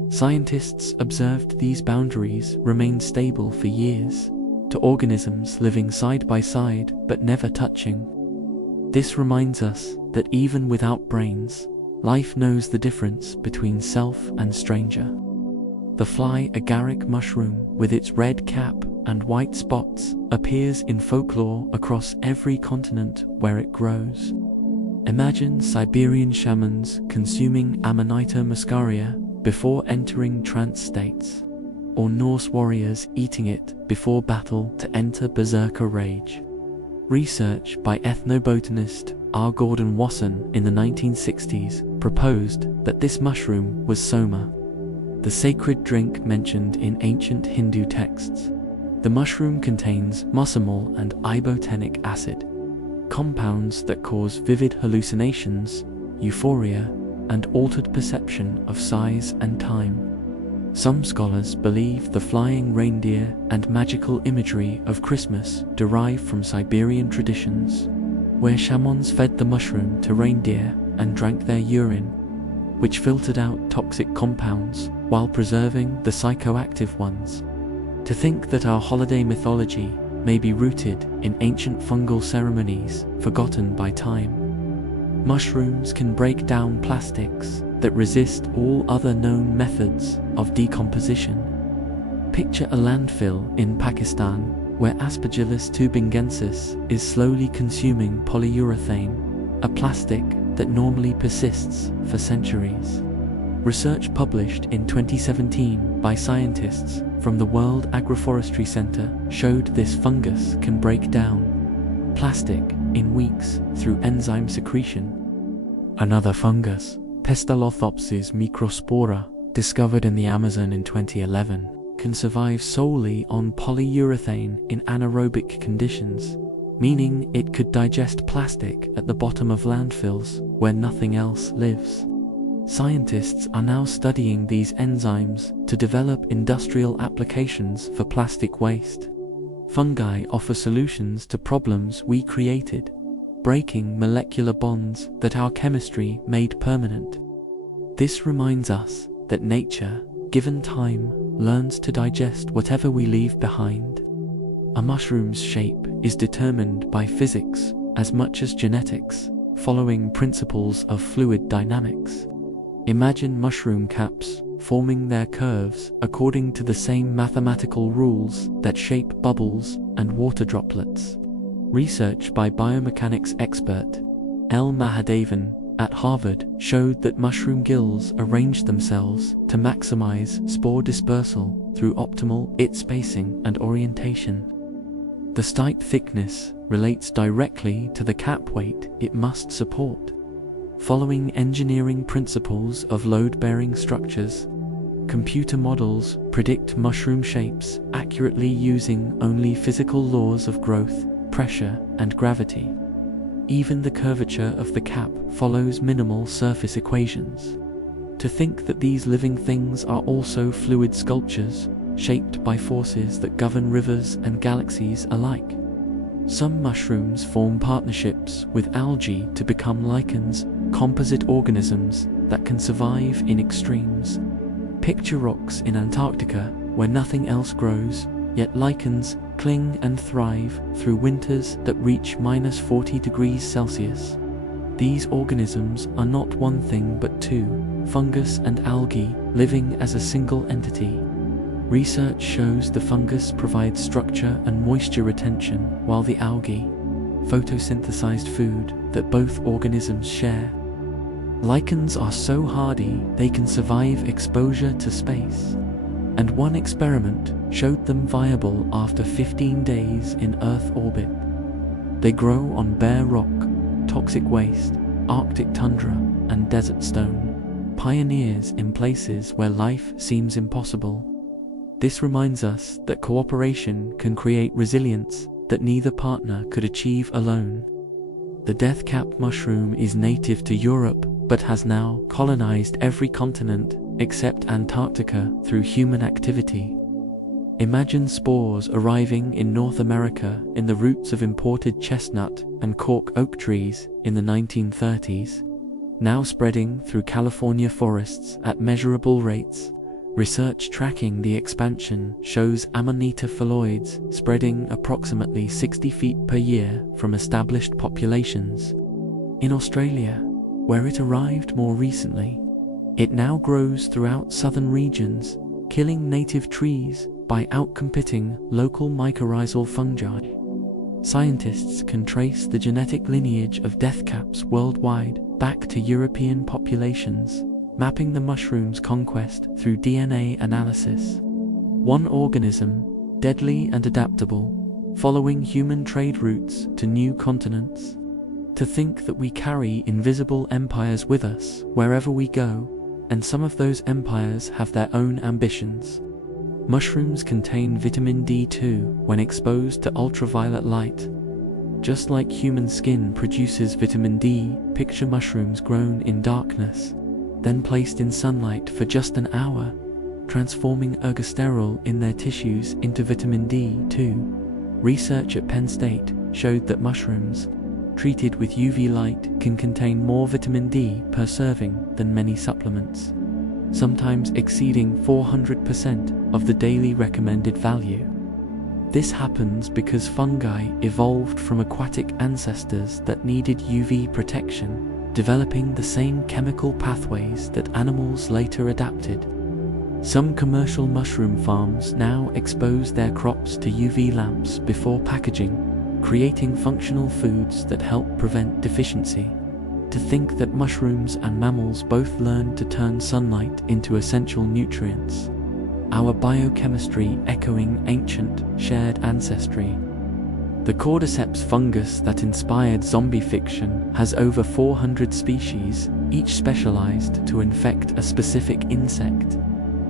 Scientists observed these boundaries remain stable for years, to organisms living side by side but never touching. This reminds us that even without brains, life knows the difference between self and stranger. The fly agaric mushroom, with its red cap and white spots, appears in folklore across every continent where it grows. Imagine Siberian shamans consuming Amanita muscaria before entering trance states, or Norse warriors eating it before battle to enter berserker rage. Research by ethnobotanist R. Gordon Wasson in the 1960s proposed that this mushroom was soma, the sacred drink mentioned in ancient Hindu texts. The mushroom contains muscimol and ibotenic acid, compounds that cause vivid hallucinations, euphoria, and altered perception of size and time. Some scholars believe the flying reindeer and magical imagery of Christmas derive from Siberian traditions, where shamans fed the mushroom to reindeer and drank their urine, which filtered out toxic compounds while preserving the psychoactive ones. To think that our holiday mythology may be rooted in ancient fungal ceremonies forgotten by time. Mushrooms can break down plastics that resist all other known methods of decomposition. Picture a landfill in Pakistan where Aspergillus tubangensis is slowly consuming polyurethane, a plastic that normally persists for centuries. Research published in 2017 by scientists from the World Agroforestry Center showed this fungus can break down plastic in weeks through enzyme secretion. Another fungus, Pestalothospis microspora, discovered in the Amazon in 2011, can survive solely on polyurethane in anaerobic conditions, meaning it could digest plastic at the bottom of landfills where nothing else lives. Scientists are now studying these enzymes to develop industrial applications for plastic waste. Fungi offer solutions to problems we created, breaking molecular bonds that our chemistry made permanent. This reminds us that nature, given time, learns to digest whatever we leave behind. A mushroom's shape is determined by physics as much as genetics, following principles of fluid dynamics. Imagine mushroom caps forming their curves according to the same mathematical rules that shape bubbles and water droplets. Research by biomechanics expert L. Mahadevan at Harvard showed that mushroom gills arrange themselves to maximize spore dispersal through optimal IT spacing and orientation. The stipe thickness relates directly to the cap weight it must support. Following engineering principles of load-bearing structures, computer models predict mushroom shapes accurately using only physical laws of growth, pressure, and gravity. Even the curvature of the cap follows minimal surface equations. To think that these living things are also fluid sculptures, shaped by forces that govern rivers and galaxies alike. Some mushrooms form partnerships with algae to become lichens, composite organisms that can survive in extremes. Picture rocks in Antarctica where nothing else grows, yet lichens cling and thrive through winters that reach -40 degrees Celsius. These organisms are not one thing but two, fungus and algae, living as a single entity. Research shows the fungus provides structure and moisture retention, while the algae, photosynthesized food that both organisms share. Lichens are so hardy they can survive exposure to space, and one experiment showed them viable after 15 days in Earth orbit. They grow on bare rock, toxic waste, Arctic tundra, and desert stone, pioneers in places where life seems impossible. This reminds us that cooperation can create resilience that neither partner could achieve alone. The deathcap mushroom is native to Europe, but has now colonized every continent except Antarctica through human activity. Imagine spores arriving in North America in the roots of imported chestnut and cork oak trees in the 1930s, now spreading through California forests at measurable rates. Research tracking the expansion shows Amanita phalloides spreading approximately 60 feet per year from established populations. In Australia, where it arrived more recently, it now grows throughout southern regions, killing native trees by outcompeting local mycorrhizal fungi. Scientists can trace the genetic lineage of deathcaps worldwide back to European populations, mapping the mushroom's conquest through DNA analysis. One organism, deadly and adaptable, following human trade routes to new continents. To think that we carry invisible empires with us wherever we go, and some of those empires have their own ambitions. Mushrooms contain vitamin D2 when exposed to ultraviolet light. Just like human skin produces vitamin D, picture mushrooms grown in darkness, then placed in sunlight for just an hour, transforming ergosterol in their tissues into vitamin D2. Research at Penn State showed that mushrooms, treated with UV light, can contain more vitamin D per serving than many supplements, sometimes exceeding 400% of the daily recommended value. This happens because fungi evolved from aquatic ancestors that needed UV protection, developing the same chemical pathways that animals later adapted. Some commercial mushroom farms now expose their crops to UV lamps before packaging, creating functional foods that help prevent deficiency. To think that mushrooms and mammals both learned to turn sunlight into essential nutrients. Our biochemistry echoing ancient, shared ancestry. The cordyceps fungus that inspired zombie fiction has over 400 species, each specialized to infect a specific insect.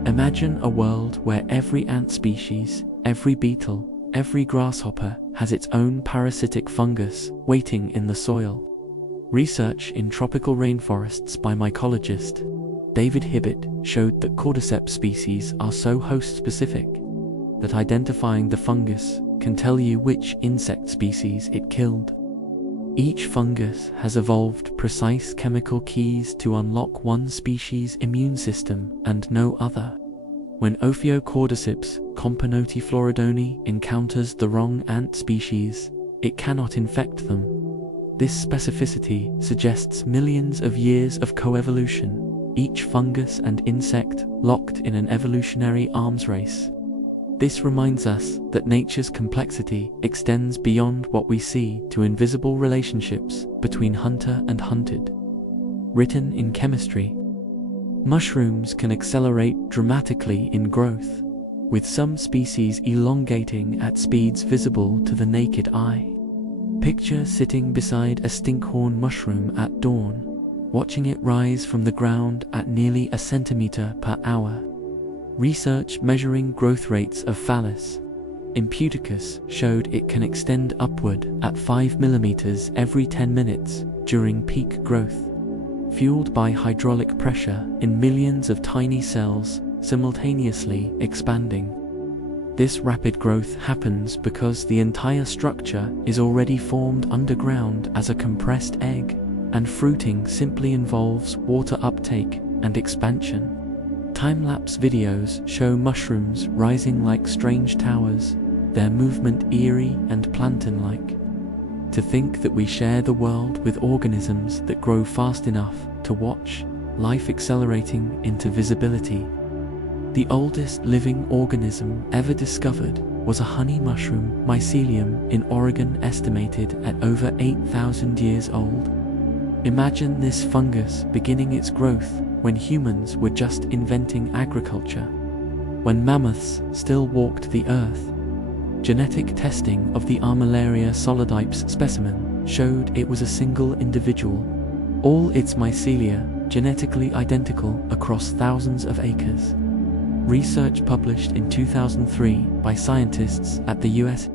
Imagine a world where every ant species, every beetle, every grasshopper has its own parasitic fungus waiting in the soil. Research in tropical rainforests by mycologist David Hibbett showed that cordyceps species are so host-specific that identifying the fungus can tell you which insect species it killed. Each fungus has evolved precise chemical keys to unlock one species' immune system and no other. When Ophiocordyceps componotifloridoni encounters the wrong ant species, it cannot infect them. This specificity suggests millions of years of coevolution, each fungus and insect locked in an evolutionary arms race. This reminds us that nature's complexity extends beyond what we see to invisible relationships between hunter and hunted. Written in chemistry, mushrooms can accelerate dramatically in growth, with some species elongating at speeds visible to the naked eye. Picture sitting beside a stinkhorn mushroom at dawn, watching it rise from the ground at nearly a centimeter per hour. Research measuring growth rates of Phallus imputicus showed it can extend upward at 5 millimeters every 10 minutes during peak growth, fueled by hydraulic pressure in millions of tiny cells simultaneously expanding. This rapid growth happens because the entire structure is already formed underground as a compressed egg, and fruiting simply involves water uptake and expansion. Time-lapse videos show mushrooms rising like strange towers, their movement eerie and plankton-like. To think that we share the world with organisms that grow fast enough to watch life accelerating into visibility. The oldest living organism ever discovered was a honey mushroom, mycelium, in Oregon, estimated at over 8,000 years old. Imagine this fungus beginning its growth when humans were just inventing agriculture, when mammoths still walked the earth. Genetic testing of the Armillaria solidipes specimen showed it was a single individual, all its mycelia genetically identical across thousands of acres. Research published in 2003 by scientists at the U.S.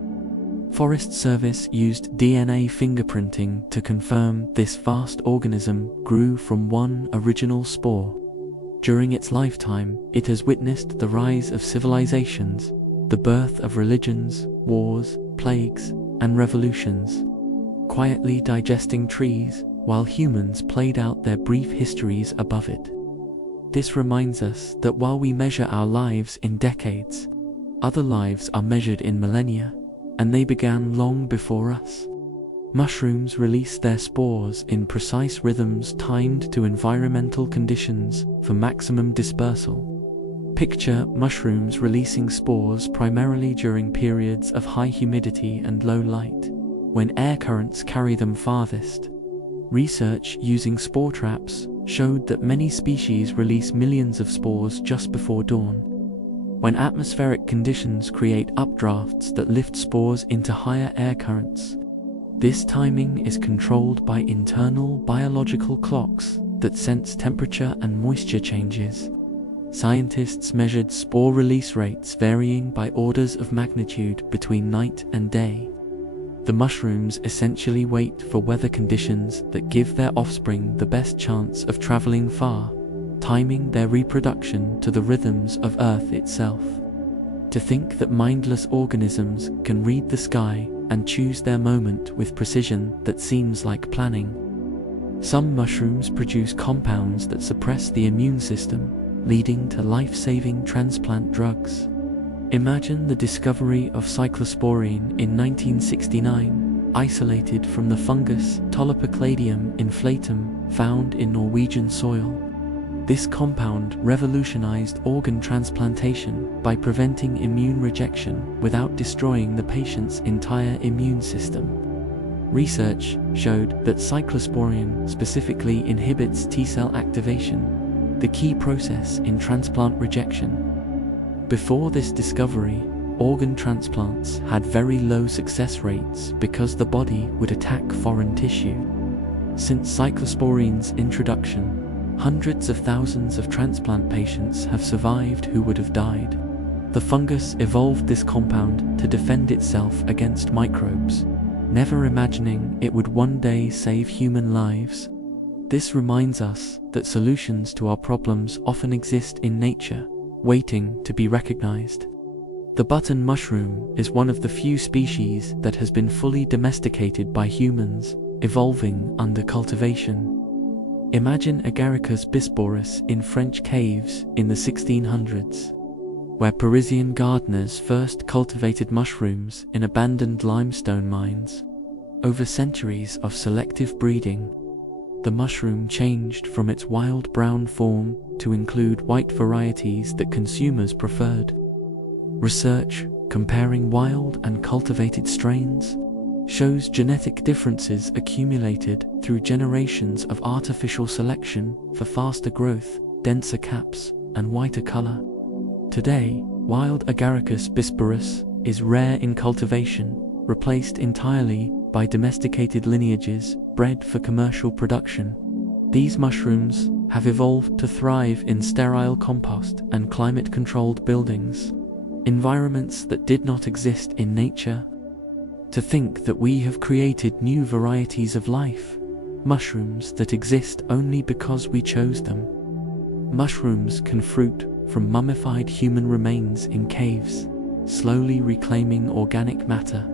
Forest Service used DNA fingerprinting to confirm this vast organism grew from one original spore. During its lifetime, it has witnessed the rise of civilizations, the birth of religions, wars, plagues, and revolutions, quietly digesting trees while humans played out their brief histories above it. This reminds us that while we measure our lives in decades, other lives are measured in millennia, and they began long before us. Mushrooms release their spores in precise rhythms timed to environmental conditions for maximum dispersal. Picture mushrooms releasing spores primarily during periods of high humidity and low light, when air currents carry them farthest. Research using spore traps showed that many species release millions of spores just before dawn, when atmospheric conditions create updrafts that lift spores into higher air currents. This timing is controlled by internal biological clocks that sense temperature and moisture changes. Scientists measured spore release rates varying by orders of magnitude between night and day. The mushrooms essentially wait for weather conditions that give their offspring the best chance of traveling far, timing their reproduction to the rhythms of Earth itself. To think that mindless organisms can read the sky and choose their moment with precision that seems like planning. Some mushrooms produce compounds that suppress the immune system, leading to life-saving transplant drugs. Imagine the discovery of cyclosporine in 1969, isolated from the fungus Tolypocladium inflatum found in Norwegian soil. This compound revolutionized organ transplantation by preventing immune rejection without destroying the patient's entire immune system. Research showed that cyclosporine specifically inhibits T-cell activation, the key process in transplant rejection. Before this discovery, organ transplants had very low success rates because the body would attack foreign tissue. Since cyclosporine's introduction, hundreds of thousands of transplant patients have survived who would have died. The fungus evolved this compound to defend itself against microbes, never imagining it would one day save human lives. This reminds us that solutions to our problems often exist in nature, waiting to be recognized. The button mushroom is one of the few species that has been fully domesticated by humans, evolving under cultivation. Imagine Agaricus bisporus in French caves in the 1600s, where Parisian gardeners first cultivated mushrooms in abandoned limestone mines. Over centuries of selective breeding, the mushroom changed from its wild brown form to include white varieties that consumers preferred. Research comparing wild and cultivated strains shows genetic differences accumulated through generations of artificial selection for faster growth, denser caps, and whiter color. Today, wild Agaricus bisporus is rare in cultivation, replaced entirely by domesticated lineages bred for commercial production. These mushrooms have evolved to thrive in sterile compost and climate-controlled buildings, environments that did not exist in nature. To think that we have created new varieties of life, mushrooms that exist only because we chose them. Mushrooms can fruit from mummified human remains in caves, slowly reclaiming organic matter.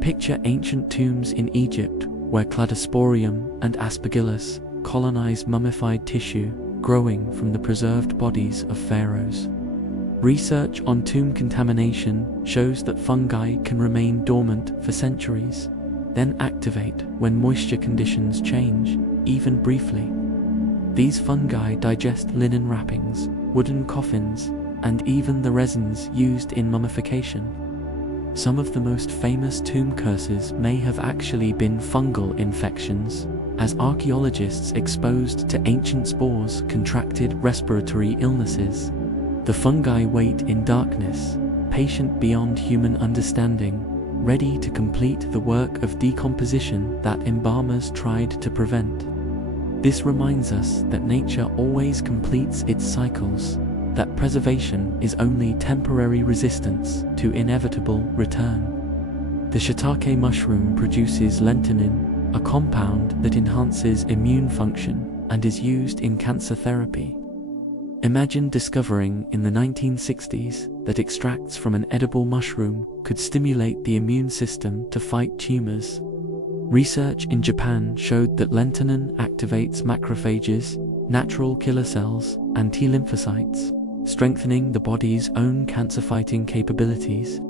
Picture ancient tombs in Egypt where cladosporium and aspergillus colonize mummified tissue growing from the preserved bodies of pharaohs. Research on tomb contamination shows that fungi can remain dormant for centuries, then activate when moisture conditions change, even briefly. These fungi digest linen wrappings, wooden coffins, and even the resins used in mummification. Some of the most famous tomb curses may have actually been fungal infections, as archaeologists exposed to ancient spores contracted respiratory illnesses. The fungi wait in darkness, patient beyond human understanding, ready to complete the work of decomposition that embalmers tried to prevent. This reminds us that nature always completes its cycles, that preservation is only temporary resistance to inevitable return. The shiitake mushroom produces lentinin, a compound that enhances immune function and is used in cancer therapy. Imagine discovering in the 1960s that extracts from an edible mushroom could stimulate the immune system to fight tumors. Research in Japan showed that lentinin activates macrophages, natural killer cells, and T lymphocytes, strengthening the body's own cancer-fighting capabilities.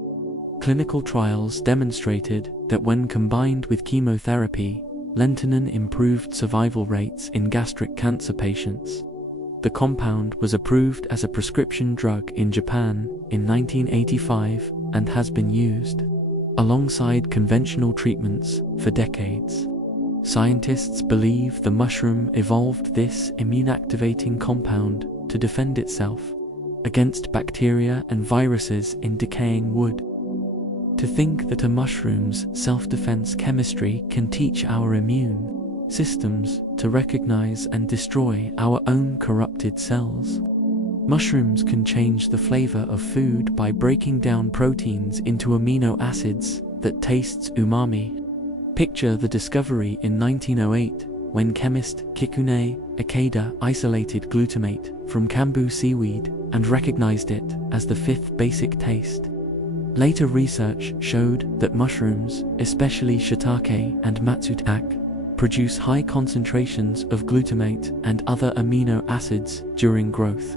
Clinical trials demonstrated that when combined with chemotherapy, lentinin improved survival rates in gastric cancer patients. The compound was approved as a prescription drug in Japan in 1985 and has been used alongside conventional treatments for decades. Scientists believe the mushroom evolved this immune-activating compound to defend itself against bacteria and viruses in decaying wood. To think that a mushroom's self-defense chemistry can teach our immune systems to recognize and destroy our own corrupted cells. Mushrooms can change the flavor of food by breaking down proteins into amino acids that tastes umami. Picture the discovery in 1908 when chemist Kikune Ikeda isolated glutamate from kambu seaweed and recognized it as the fifth basic taste. Later research showed that mushrooms, especially shiitake and matsutake, produce high concentrations of glutamate and other amino acids during growth.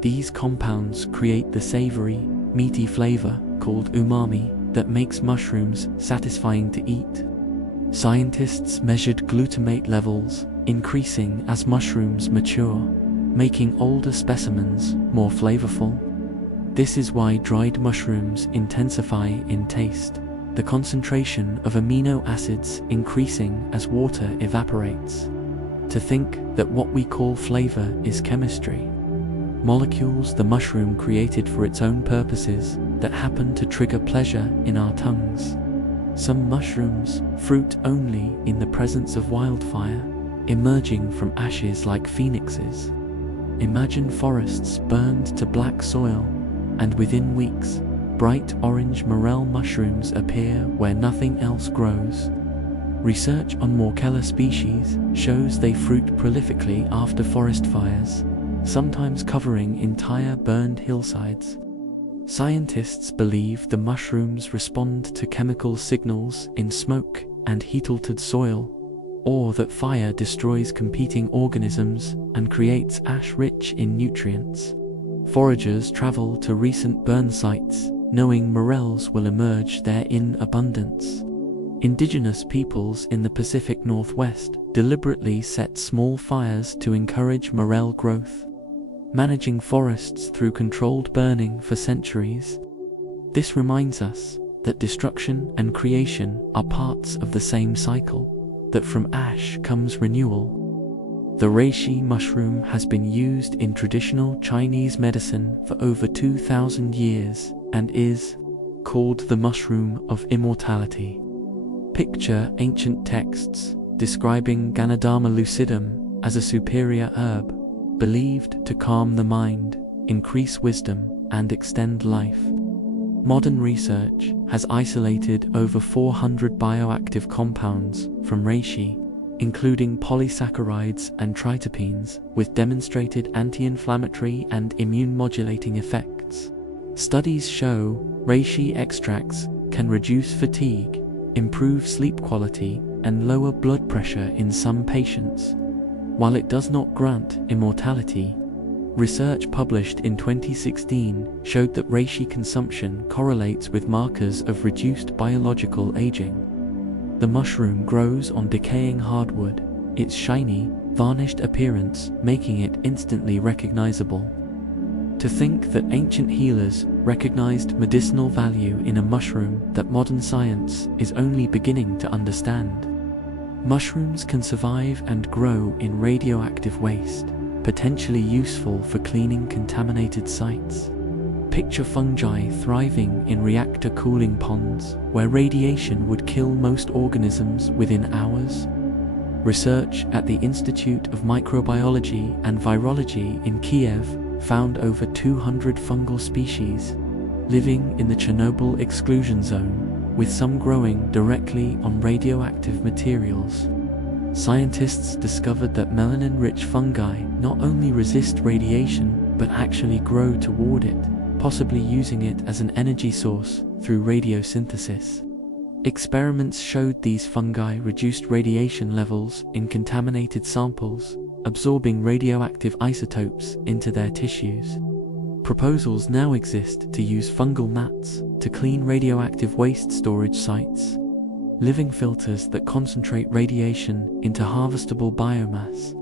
These compounds create the savory, meaty flavor called umami that makes mushrooms satisfying to eat. Scientists measured glutamate levels increasing as mushrooms mature, making older specimens more flavorful. This is why dried mushrooms intensify in taste, the concentration of amino acids increasing as water evaporates. To think that what we call flavor is chemistry, molecules the mushroom created for its own purposes that happen to trigger pleasure in our tongues. Some mushrooms fruit only in the presence of wildfire, emerging from ashes like phoenixes. Imagine forests burned to black soil, and within weeks, bright orange morel mushrooms appear where nothing else grows. Research on Morchella species shows they fruit prolifically after forest fires, sometimes covering entire burned hillsides. Scientists believe the mushrooms respond to chemical signals in smoke and heat-altered soil, or that fire destroys competing organisms and creates ash rich in nutrients. Foragers travel to recent burn sites, knowing morels will emerge there in abundance. Indigenous peoples in the Pacific Northwest deliberately set small fires to encourage morel growth, managing forests through controlled burning for centuries. This reminds us that destruction and creation are parts of the same cycle, that from ash comes renewal. The reishi mushroom has been used in traditional Chinese medicine for over 2,000 years and is called the mushroom of immortality. Picture ancient texts describing Ganoderma lucidum as a superior herb, believed to calm the mind, increase wisdom, and extend life. Modern research has isolated over 400 bioactive compounds from reishi, including polysaccharides and triterpenes, with demonstrated anti-inflammatory and immune-modulating effects. Studies show reishi extracts can reduce fatigue, improve sleep quality, and lower blood pressure in some patients. While it does not grant immortality, research published in 2016 showed that reishi consumption correlates with markers of reduced biological aging. The mushroom grows on decaying hardwood, its shiny, varnished appearance making it instantly recognizable. To think that ancient healers recognized medicinal value in a mushroom that modern science is only beginning to understand. Mushrooms can survive and grow in radioactive waste, potentially useful for cleaning contaminated sites. Picture fungi thriving in reactor cooling ponds, where radiation would kill most organisms within hours. Research at the Institute of Microbiology and Virology in Kiev found over 200 fungal species living in the Chernobyl exclusion zone, with some growing directly on radioactive materials. Scientists discovered that melanin-rich fungi not only resist radiation but actually grow toward it, possibly using it as an energy source through radiosynthesis. Experiments showed these fungi reduced radiation levels in contaminated samples, absorbing radioactive isotopes into their tissues. Proposals now exist to use fungal gnats to clean radioactive waste storage sites, living filters that concentrate radiation into harvestable biomass.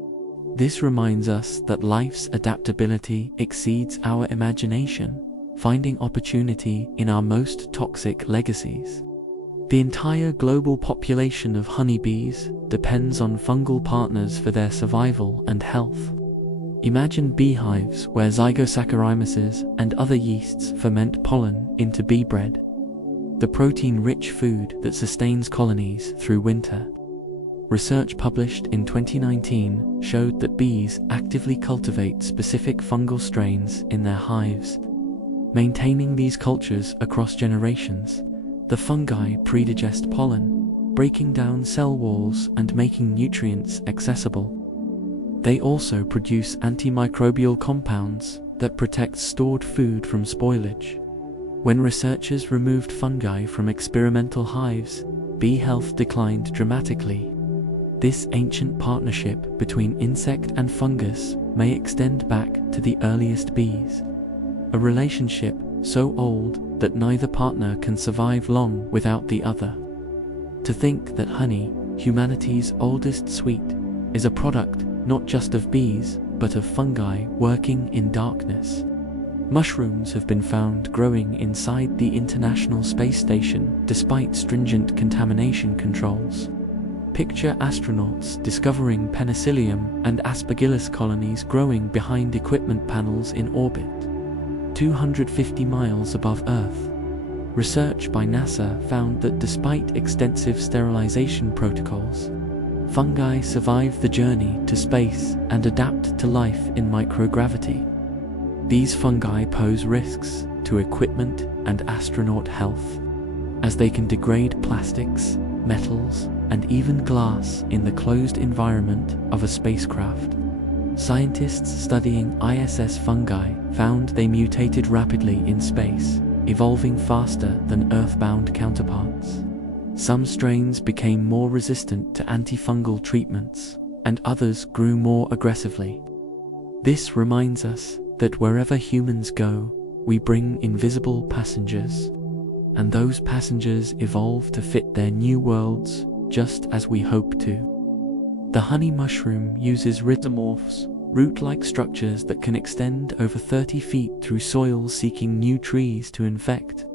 This reminds us that life's adaptability exceeds our imagination, finding opportunity in our most toxic legacies. The entire global population of honeybees depends on fungal partners for their survival and health. Imagine beehives where Zygosaccharomyces and other yeasts ferment pollen into bee bread, the protein-rich food that sustains colonies through winter. Research published in 2019 showed that bees actively cultivate specific fungal strains in their hives, maintaining these cultures across generations. The fungi predigest pollen, breaking down cell walls and making nutrients accessible. They also produce antimicrobial compounds that protect stored food from spoilage. When researchers removed fungi from experimental hives, bee health declined dramatically. This ancient partnership between insect and fungus may extend back to the earliest bees, a relationship so old that neither partner can survive long without the other. To think that honey, humanity's oldest sweet, is a product not just of bees, but of fungi working in darkness. Mushrooms have been found growing inside the International Space Station despite stringent contamination controls. Picture astronauts discovering penicillium and aspergillus colonies growing behind equipment panels in orbit, 250 miles above Earth. Research by NASA found that despite extensive sterilization protocols, fungi survive the journey to space and adapt to life in microgravity. These fungi pose risks to equipment and astronaut health, as they can degrade plastics, metals, and even glass in the closed environment of a spacecraft. Scientists studying ISS fungi found they mutated rapidly in space, evolving faster than Earth-bound counterparts. Some strains became more resistant to antifungal treatments, and others grew more aggressively. This reminds us that wherever humans go, we bring invisible passengers, and those passengers evolve to fit their new worlds just as we hope to. The honey mushroom uses rhizomorphs, root-like structures that can extend over 30 feet through soil seeking new trees to infect.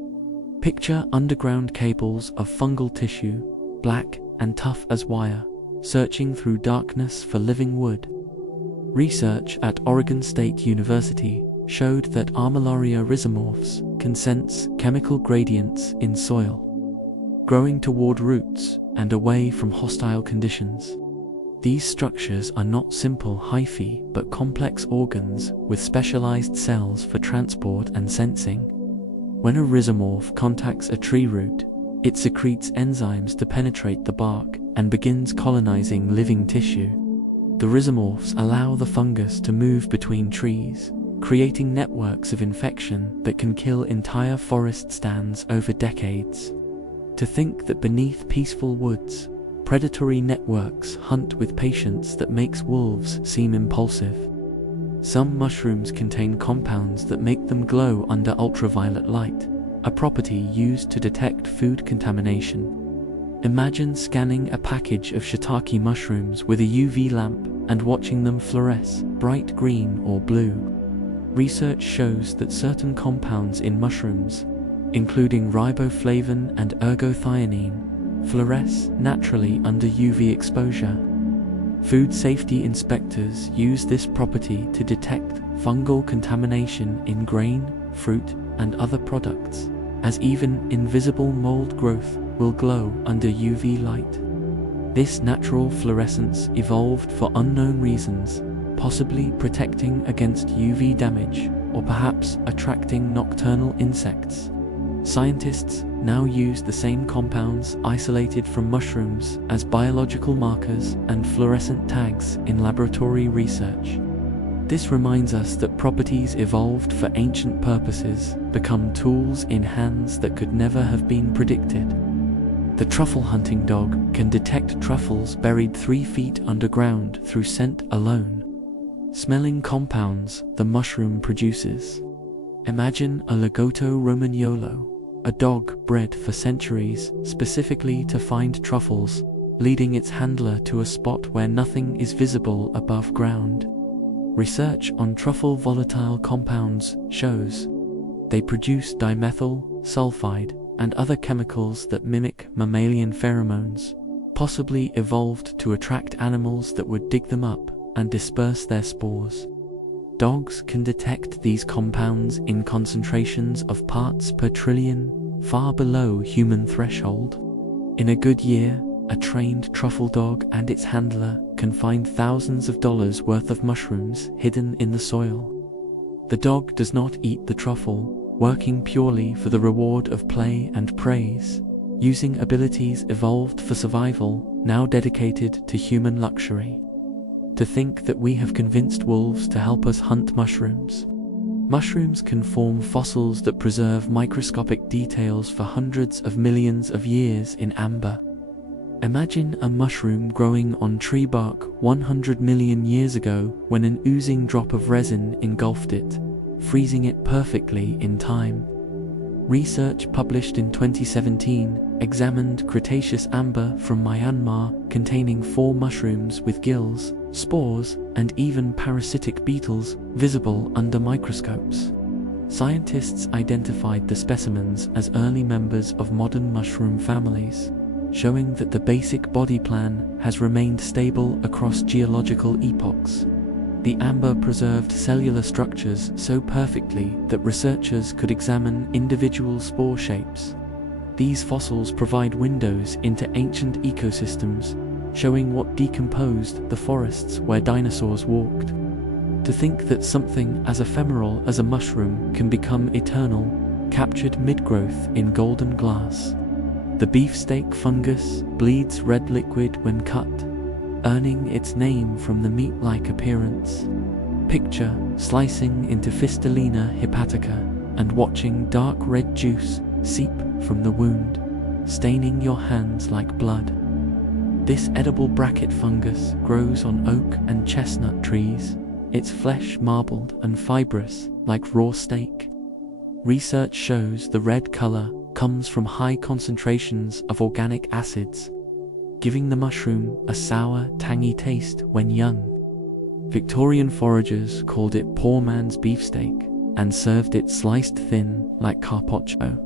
Picture underground cables of fungal tissue, black and tough as wire, searching through darkness for living wood. Research at Oregon State University showed that Armillaria rhizomorphs can sense chemical gradients in soil, growing toward roots and away from hostile conditions. These structures are not simple hyphae but complex organs with specialized cells for transport and sensing. When a rhizomorph contacts a tree root, it secretes enzymes to penetrate the bark and begins colonizing living tissue. The rhizomorphs allow the fungus to move between trees, creating networks of infection that can kill entire forest stands over decades. To think that beneath peaceful woods, predatory networks hunt with patience that makes wolves seem impulsive. Some mushrooms contain compounds that make them glow under ultraviolet light, a property used to detect food contamination. Imagine scanning a package of shiitake mushrooms with a UV lamp and watching them fluoresce bright green or blue. Research shows that certain compounds in mushrooms, including riboflavin and ergothioneine, fluoresce naturally under UV exposure. Food safety inspectors use this property to detect fungal contamination in grain, fruit, and other products, as even invisible mold growth will glow under UV light. This natural fluorescence evolved for unknown reasons, possibly protecting against UV damage, or perhaps attracting nocturnal insects. Scientists now use the same compounds isolated from mushrooms as biological markers and fluorescent tags in laboratory research. This reminds us that properties evolved for ancient purposes become tools in hands that could never have been predicted. The truffle hunting dog can detect truffles buried 3 feet underground through scent alone, smelling compounds the mushroom produces. Imagine a Lagotto romagnolo, a dog bred for centuries specifically to find truffles, leading its handler to a spot where nothing is visible above ground. Research on truffle volatile compounds shows they produce dimethyl sulfide and other chemicals that mimic mammalian pheromones, possibly evolved to attract animals that would dig them up and disperse their spores. Dogs can detect these compounds in concentrations of parts per trillion, far below human threshold. In a good year, a trained truffle dog and its handler can find thousands of dollars worth of mushrooms hidden in the soil. The dog does not eat the truffle, working purely for the reward of play and praise, using abilities evolved for survival, now dedicated to human luxury. To think that we have convinced wolves to help us hunt mushrooms. Mushrooms can form fossils that preserve microscopic details for hundreds of millions of years in amber. Imagine a mushroom growing on tree bark 100 million years ago when an oozing drop of resin engulfed it, freezing it perfectly in time. Research published in 2017 examined Cretaceous amber from Myanmar containing 4 mushrooms with gills, spores, and even parasitic beetles visible under microscopes. Scientists identified the specimens as early members of modern mushroom families, showing that the basic body plan has remained stable across geological epochs. The amber preserved cellular structures so perfectly that researchers could examine individual spore shapes. These fossils provide windows into ancient ecosystems, showing what decomposed the forests where dinosaurs walked. To think that something as ephemeral as a mushroom can become eternal, captured mid-growth in golden glass. The beefsteak fungus bleeds red liquid when cut, earning its name from the meat-like appearance. Picture slicing into Fistulina hepatica and watching dark red juice seep from the wound, staining your hands like blood. This edible bracket fungus grows on oak and chestnut trees, its flesh marbled and fibrous like raw steak. Research shows the red color comes from high concentrations of organic acids, giving the mushroom a sour, tangy taste when young. Victorian foragers called it poor man's beefsteak and served it sliced thin like carpaccio.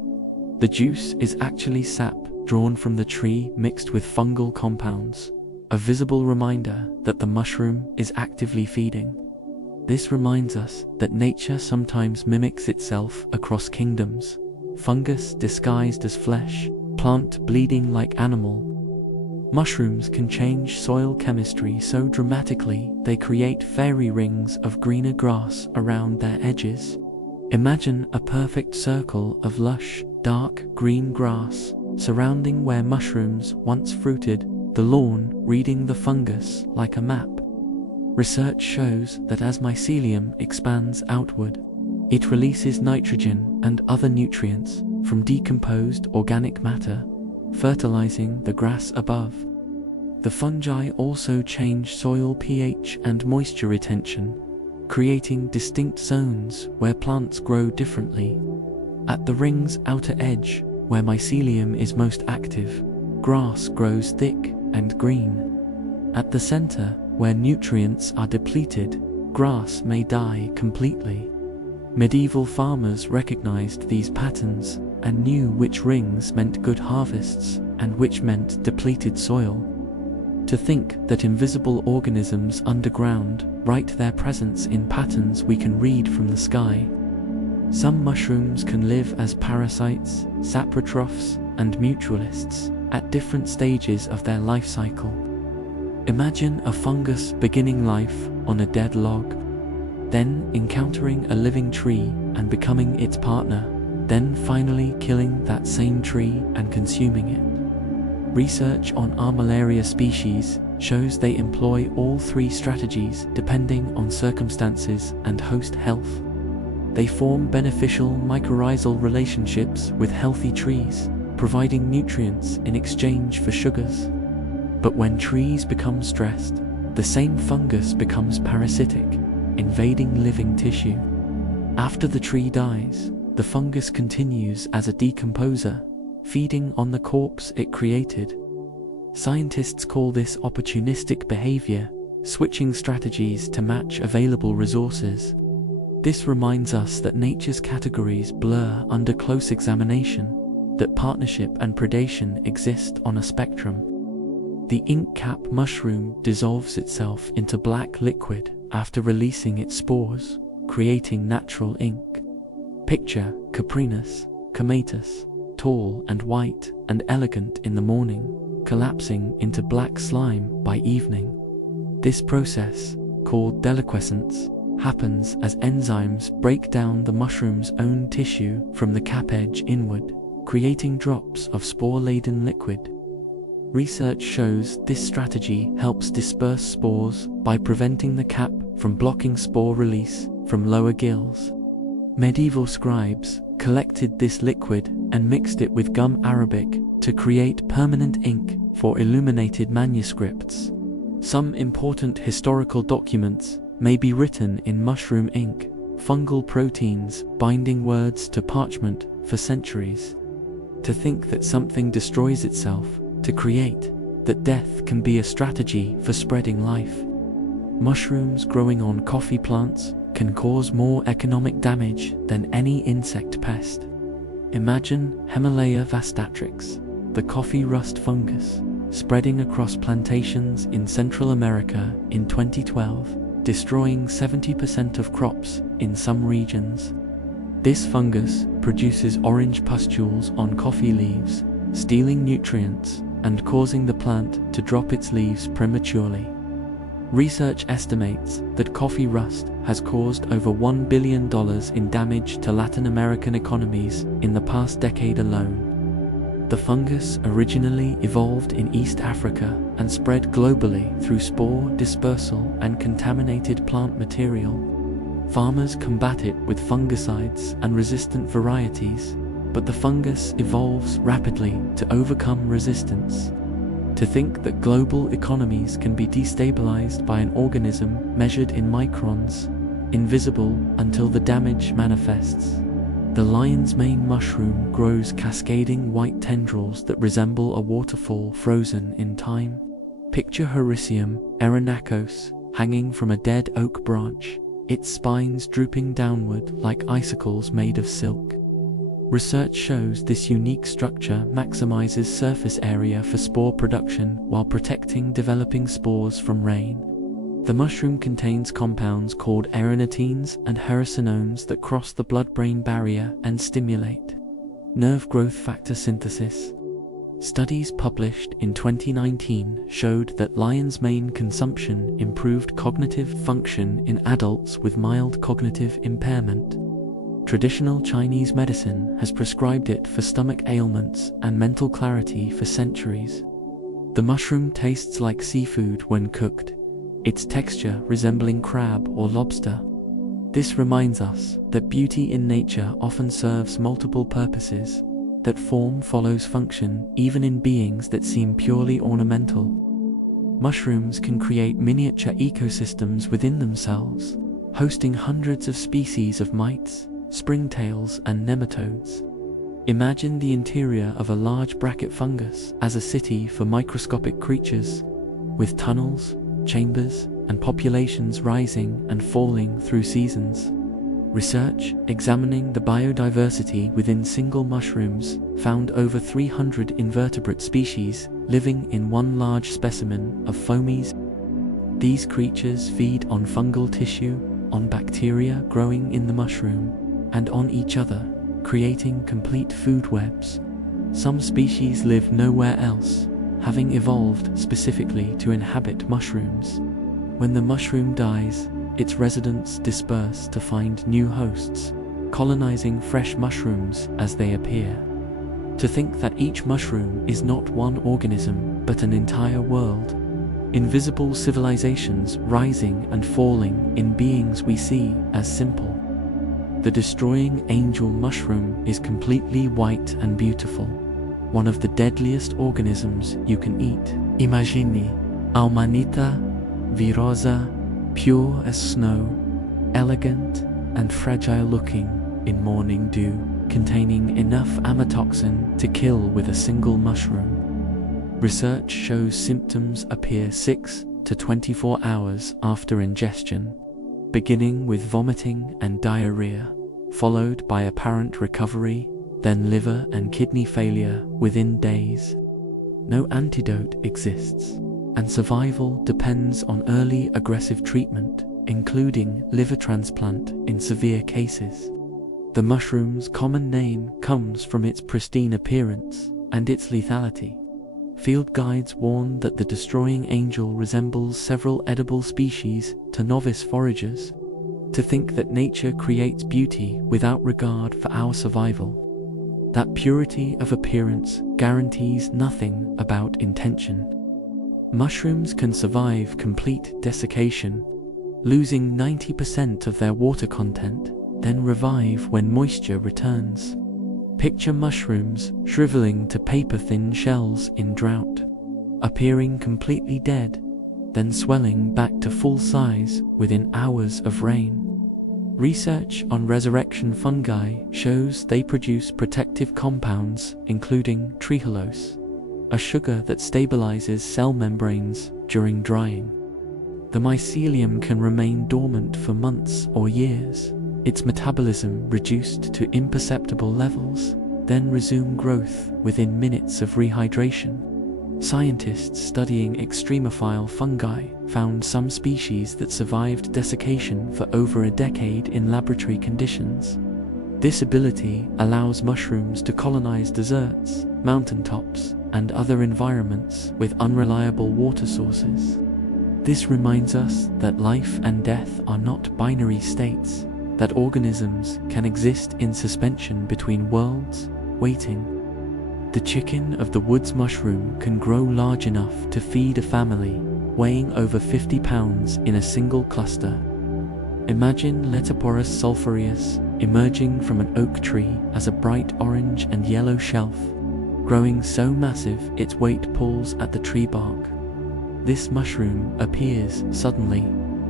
The juice is actually sap drawn from the tree mixed with fungal compounds, a visible reminder that the mushroom is actively feeding. This reminds us that nature sometimes mimics itself across kingdoms. Fungus disguised as flesh, plant bleeding like animal. Mushrooms can change soil chemistry so dramatically they create fairy rings of greener grass around their edges. Imagine a perfect circle of lush, dark green grass surrounding where mushrooms once fruited, the lawn reading the fungus like a map. Research shows that as mycelium expands outward, it releases nitrogen and other nutrients from decomposed organic matter, fertilizing the grass above. The fungi also change soil pH and moisture retention, creating distinct zones where plants grow differently. At the ring's outer edge, where mycelium is most active, grass grows thick and green. At the center, where nutrients are depleted, grass may die completely. Medieval farmers recognized these patterns and knew which rings meant good harvests and which meant depleted soil. To think that invisible organisms underground write their presence in patterns we can read from the sky. Some mushrooms can live as parasites, saprotrophs, and mutualists at different stages of their life cycle. Imagine a fungus beginning life on a dead log, then encountering a living tree and becoming its partner, then finally killing that same tree and consuming it. Research on Armillaria species shows they employ all three strategies depending on circumstances and host health. They form beneficial mycorrhizal relationships with healthy trees, providing nutrients in exchange for sugars. But when trees become stressed, the same fungus becomes parasitic, invading living tissue. After the tree dies, the fungus continues as a decomposer, feeding on the corpse it created. Scientists call this opportunistic behavior, switching strategies to match available resources. This reminds us that nature's categories blur under close examination, that partnership and predation exist on a spectrum. The ink cap mushroom dissolves itself into black liquid after releasing its spores, creating natural ink. Picture Caprinus comatus, tall and white and elegant in the morning, collapsing into black slime by evening. This process, called deliquescence, happens as enzymes break down the mushroom's own tissue from the cap edge inward, creating drops of spore-laden liquid. Research shows this strategy helps disperse spores by preventing the cap from blocking spore release from lower gills. Medieval scribes collected this liquid and mixed it with gum arabic to create permanent ink for illuminated manuscripts. Some important historical documents may be written in mushroom ink, fungal proteins binding words to parchment for centuries. To think that something destroys itself to create, that death can be a strategy for spreading life. Mushrooms growing on coffee plants can cause more economic damage than any insect pest. Imagine Himalaya vastatrix, the coffee rust fungus, spreading across plantations in Central America in 2012, destroying 70% of crops in some regions. This fungus produces orange pustules on coffee leaves, stealing nutrients and causing the plant to drop its leaves prematurely. Research estimates that coffee rust has caused over $1 billion in damage to Latin American economies in the past decade alone. The fungus originally evolved in East Africa and spread globally through spore dispersal and contaminated plant material. Farmers combat it with fungicides and resistant varieties, but the fungus evolves rapidly to overcome resistance. To think that global economies can be destabilized by an organism measured in microns, invisible until the damage manifests. The lion's mane mushroom grows cascading white tendrils that resemble a waterfall frozen in time. Picture Hericium erinacos hanging from a dead oak branch, its spines drooping downward like icicles made of silk. Research shows this unique structure maximizes surface area for spore production while protecting developing spores from rain. The mushroom contains compounds called erinatines and hericinones that cross the blood-brain barrier and stimulate nerve growth factor synthesis. Studies published in 2019 showed that lion's mane consumption improved cognitive function in adults with mild cognitive impairment. Traditional Chinese medicine has prescribed it for stomach ailments and mental clarity for centuries. The mushroom tastes like seafood when cooked. its texture resembling crab or lobster. This reminds us that beauty in nature often serves multiple purposes, that form follows function even in beings that seem purely ornamental. Mushrooms can create miniature ecosystems within themselves, hosting hundreds of species of mites, springtails, and nematodes. Imagine the interior of a large bracket fungus as a city for microscopic creatures, with tunnels, chambers, and populations rising and falling through seasons. Research examining the biodiversity within single mushrooms found over 300 invertebrate species living in one large specimen of fomies. These creatures feed on fungal tissue, on bacteria growing in the mushroom, and on each other, creating complete food webs. Some species live nowhere else, having evolved specifically to inhabit mushrooms. When the mushroom dies, its residents disperse to find new hosts, colonizing fresh mushrooms as they appear. To think that each mushroom is not one organism but an entire world, invisible civilizations rising and falling in beings we see as simple. The destroying angel mushroom is completely white and beautiful, one of the deadliest organisms you can eat. Imagine a manita virosa, pure as snow, elegant and fragile looking in morning dew, containing enough amatoxin to kill with a single mushroom. Research shows symptoms appear 6 to 24 hours after ingestion, beginning with vomiting and diarrhea, followed by apparent recovery, then liver and kidney failure within days. No antidote exists, and survival depends on early aggressive treatment, including liver transplant in severe cases. The mushroom's common name comes from its pristine appearance and its lethality. Field guides warn that the destroying angel resembles several edible species to novice foragers. To think that nature creates beauty without regard for our survival, that purity of appearance guarantees nothing about intention. Mushrooms can survive complete desiccation, losing 90% of their water content, then revive when moisture returns. Picture mushrooms shriveling to paper-thin shells in drought, appearing completely dead, then swelling back to full size within hours of rain. Research on resurrection fungi shows they produce protective compounds including trehalose, a sugar that stabilizes cell membranes during drying. The mycelium can remain dormant for months or years, its metabolism reduced to imperceptible levels, then resume growth within minutes of rehydration. Scientists studying extremophile fungi found some species that survived desiccation for over a decade in laboratory conditions. This ability allows mushrooms to colonize deserts, mountaintops, and other environments with unreliable water sources. This reminds us that life and death are not binary states, that organisms can exist in suspension between worlds, waiting. The chicken of the woods mushroom can grow large enough to feed a family, weighing over 50 pounds in a single cluster. Imagine Letoporus sulphureus emerging from an oak tree as a bright orange and yellow shelf, growing so massive its weight pulls at the tree bark. This mushroom appears suddenly,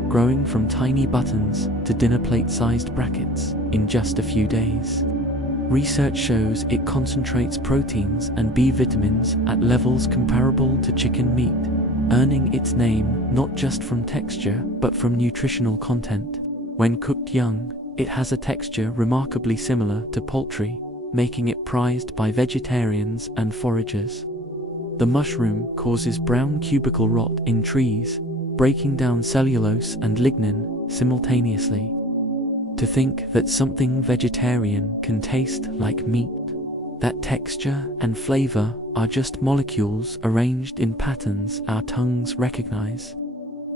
growing from tiny buttons to dinner plate-sized brackets in just a few days. Research shows it concentrates proteins and B vitamins at levels comparable to chicken meat, earning its name not just from texture but from nutritional content. When cooked young, it has a texture remarkably similar to poultry, making it prized by vegetarians and foragers. The mushroom causes brown cubicle rot in trees, breaking down cellulose and lignin simultaneously. To think that something vegetarian can taste like meat, that texture and flavor are just molecules arranged in patterns our tongues recognize.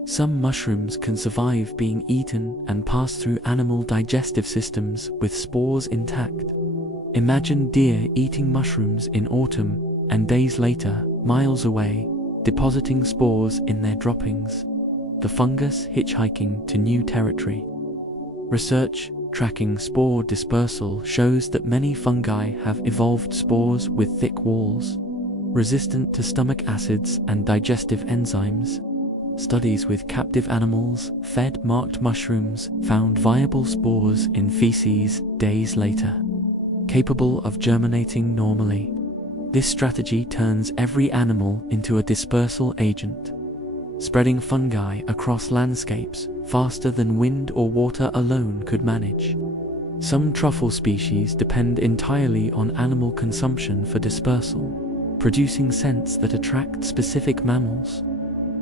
Some mushrooms can survive being eaten and pass through animal digestive systems with spores intact. Imagine deer eating mushrooms in autumn and days later, miles away, depositing spores in their droppings. the fungus hitchhiking to new territory. Research tracking spore dispersal shows that many fungi have evolved spores with thick walls, resistant to stomach acids and digestive enzymes. Studies with captive animals fed marked mushrooms found viable spores in feces days later, capable of germinating normally. This strategy turns every animal into a dispersal agent, spreading fungi across landscapes faster than wind or water alone could manage. Some truffle species depend entirely on animal consumption for dispersal, producing scents that attract specific mammals.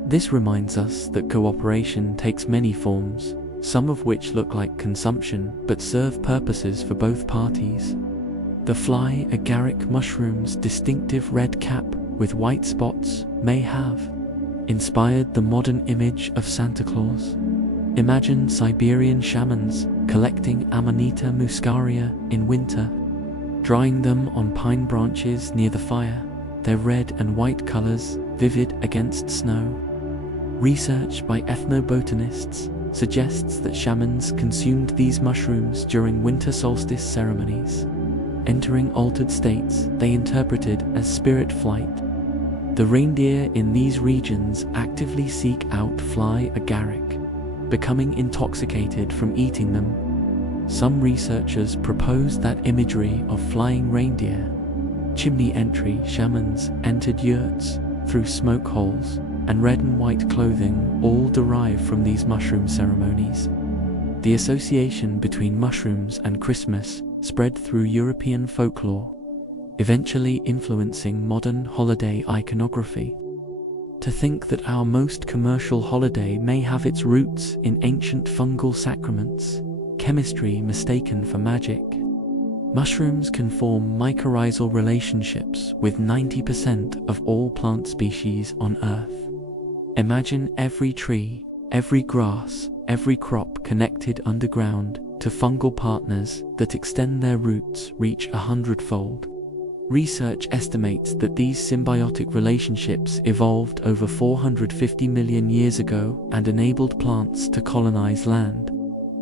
This reminds us that cooperation takes many forms, some of which look like consumption but serve purposes for both parties. The fly agaric mushroom's distinctive red cap with white spots may have inspired the modern image of Santa Claus. Imagine Siberian shamans collecting Amanita muscaria in winter, drying them on pine branches near the fire, their red and white colors vivid against snow. Research by ethnobotanists suggests that shamans consumed these mushrooms during winter solstice ceremonies, entering altered states they interpreted as spirit flight. The reindeer in these regions actively seek out fly agaric, becoming intoxicated from eating them. Some researchers propose that imagery of flying reindeer, chimney entry shamans entered yurts through smoke holes, and red and white clothing all derive from these mushroom ceremonies. The association between mushrooms and Christmas spread through European folklore, eventually influencing modern holiday iconography. To think that our most commercial holiday may have its roots in ancient fungal sacraments, chemistry mistaken for magic. Mushrooms can form mycorrhizal relationships with 90% of all plant species on Earth. Imagine every tree, every grass, every crop connected underground to fungal partners that extend their roots reach 100-fold. Research estimates that these symbiotic relationships evolved over 450 million years ago and enabled plants to colonize land.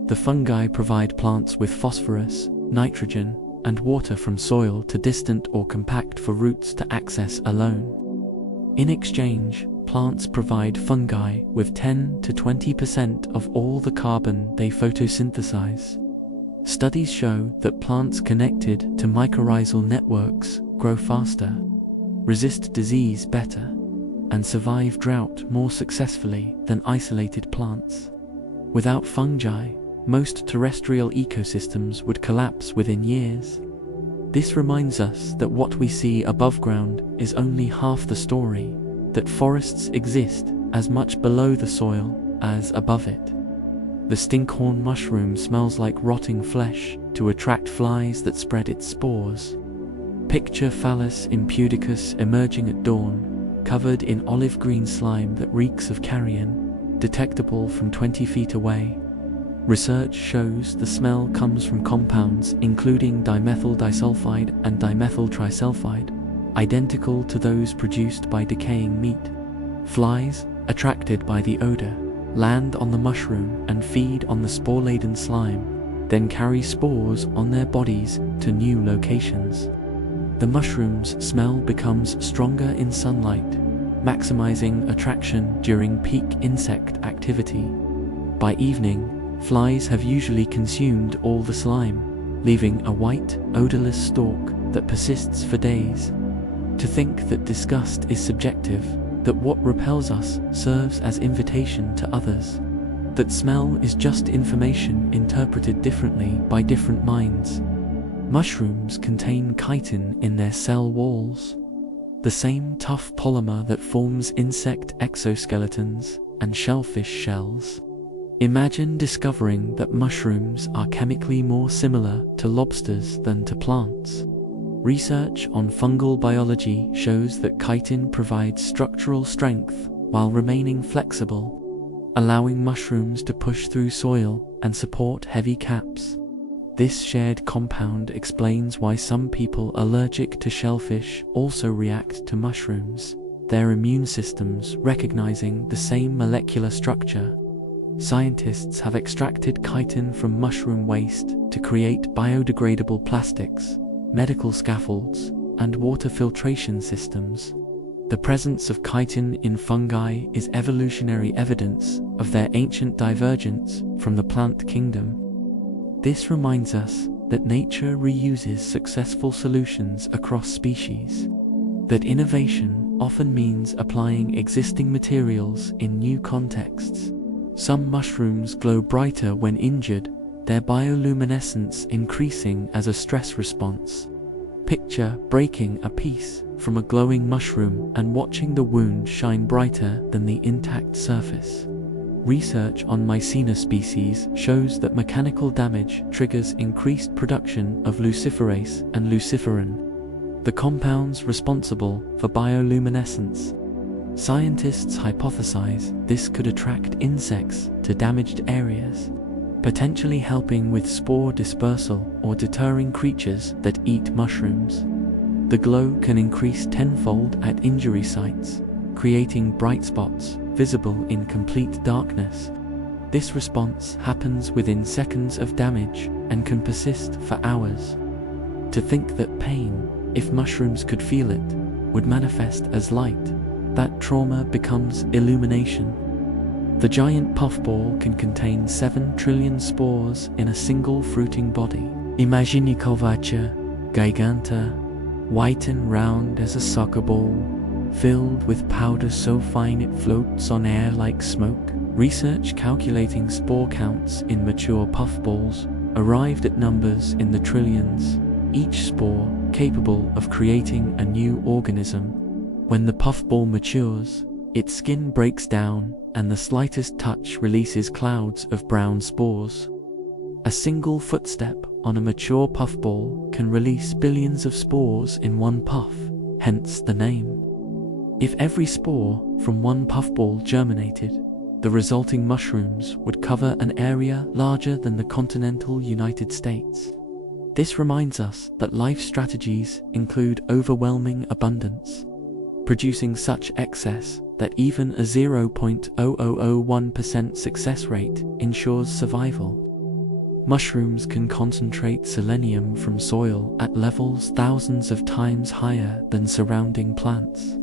The fungi provide plants with phosphorus, nitrogen, and water from soil too distant or compact for roots to access alone. In exchange, plants provide fungi with 10 to 20% of all the carbon they photosynthesize. Studies show that plants connected to mycorrhizal networks grow faster, resist disease better, and survive drought more successfully than isolated plants. Without fungi, most terrestrial ecosystems would collapse within years. This reminds us that what we see above ground is only half the story, that forests exist as much below the soil as above it. The stinkhorn mushroom smells like rotting flesh to attract flies that spread its spores. Picture Phallus impudicus emerging at dawn, covered in olive green slime that reeks of carrion, detectable from 20 feet away. Research shows the smell comes from compounds including dimethyl disulfide and dimethyl trisulfide, identical to those produced by decaying meat. Flies, attracted by the odor, land on the mushroom and feed on the spore-laden slime, then carry spores on their bodies to new locations. The mushroom's smell becomes stronger in sunlight, maximizing attraction during peak insect activity. By evening, flies have usually consumed all the slime, leaving a white, odorless stalk that persists for days. To think that disgust is subjective, that what repels us serves as invitation to others, that smell is just information interpreted differently by different minds. Mushrooms contain chitin in their cell walls, the same tough polymer that forms insect exoskeletons and shellfish shells. Imagine discovering that mushrooms are chemically more similar to lobsters than to plants. Research on fungal biology shows that chitin provides structural strength while remaining flexible, allowing mushrooms to push through soil and support heavy caps. This shared compound explains why some people allergic to shellfish also react to mushrooms. their immune systems recognizing the same molecular structure. Scientists have extracted chitin from mushroom waste to create biodegradable plastics, medical scaffolds, and water filtration systems. The presence of chitin in fungi is evolutionary evidence of their ancient divergence from the plant kingdom. This reminds us that nature reuses successful solutions across species, that innovation often means applying existing materials in new contexts. Some mushrooms glow brighter when injured, their bioluminescence increasing as a stress response. Picture breaking a piece from a glowing mushroom and watching the wound shine brighter than the intact surface. Research on Mycena species shows that mechanical damage triggers increased production of luciferase and luciferin, the compounds responsible for bioluminescence. Scientists hypothesize this could attract insects to damaged areas, potentially helping with spore dispersal or deterring creatures that eat mushrooms. The glow can increase tenfold at injury sites, creating bright spots visible in complete darkness. This response happens within seconds of damage and can persist for hours. To think that pain, if mushrooms could feel it, would manifest as light, that trauma becomes illumination. The giant puffball can contain 7 trillion spores in a single fruiting body. Imagine Kovacha, giganta, white and round as a soccer ball, filled with powder so fine it floats on air like smoke. Research calculating spore counts in mature puffballs arrived at numbers in the trillions, each spore capable of creating a new organism. When the puffball matures, its skin breaks down and the slightest touch releases clouds of brown spores. A single footstep on a mature puffball can release billions of spores in one puff, hence the name. If every spore from one puffball germinated, the resulting mushrooms would cover an area larger than the continental United States. This reminds us that life strategies include overwhelming abundance, producing such excess that even a 0.0001% success rate ensures survival. Mushrooms can concentrate selenium from soil at levels thousands of times higher than surrounding plants.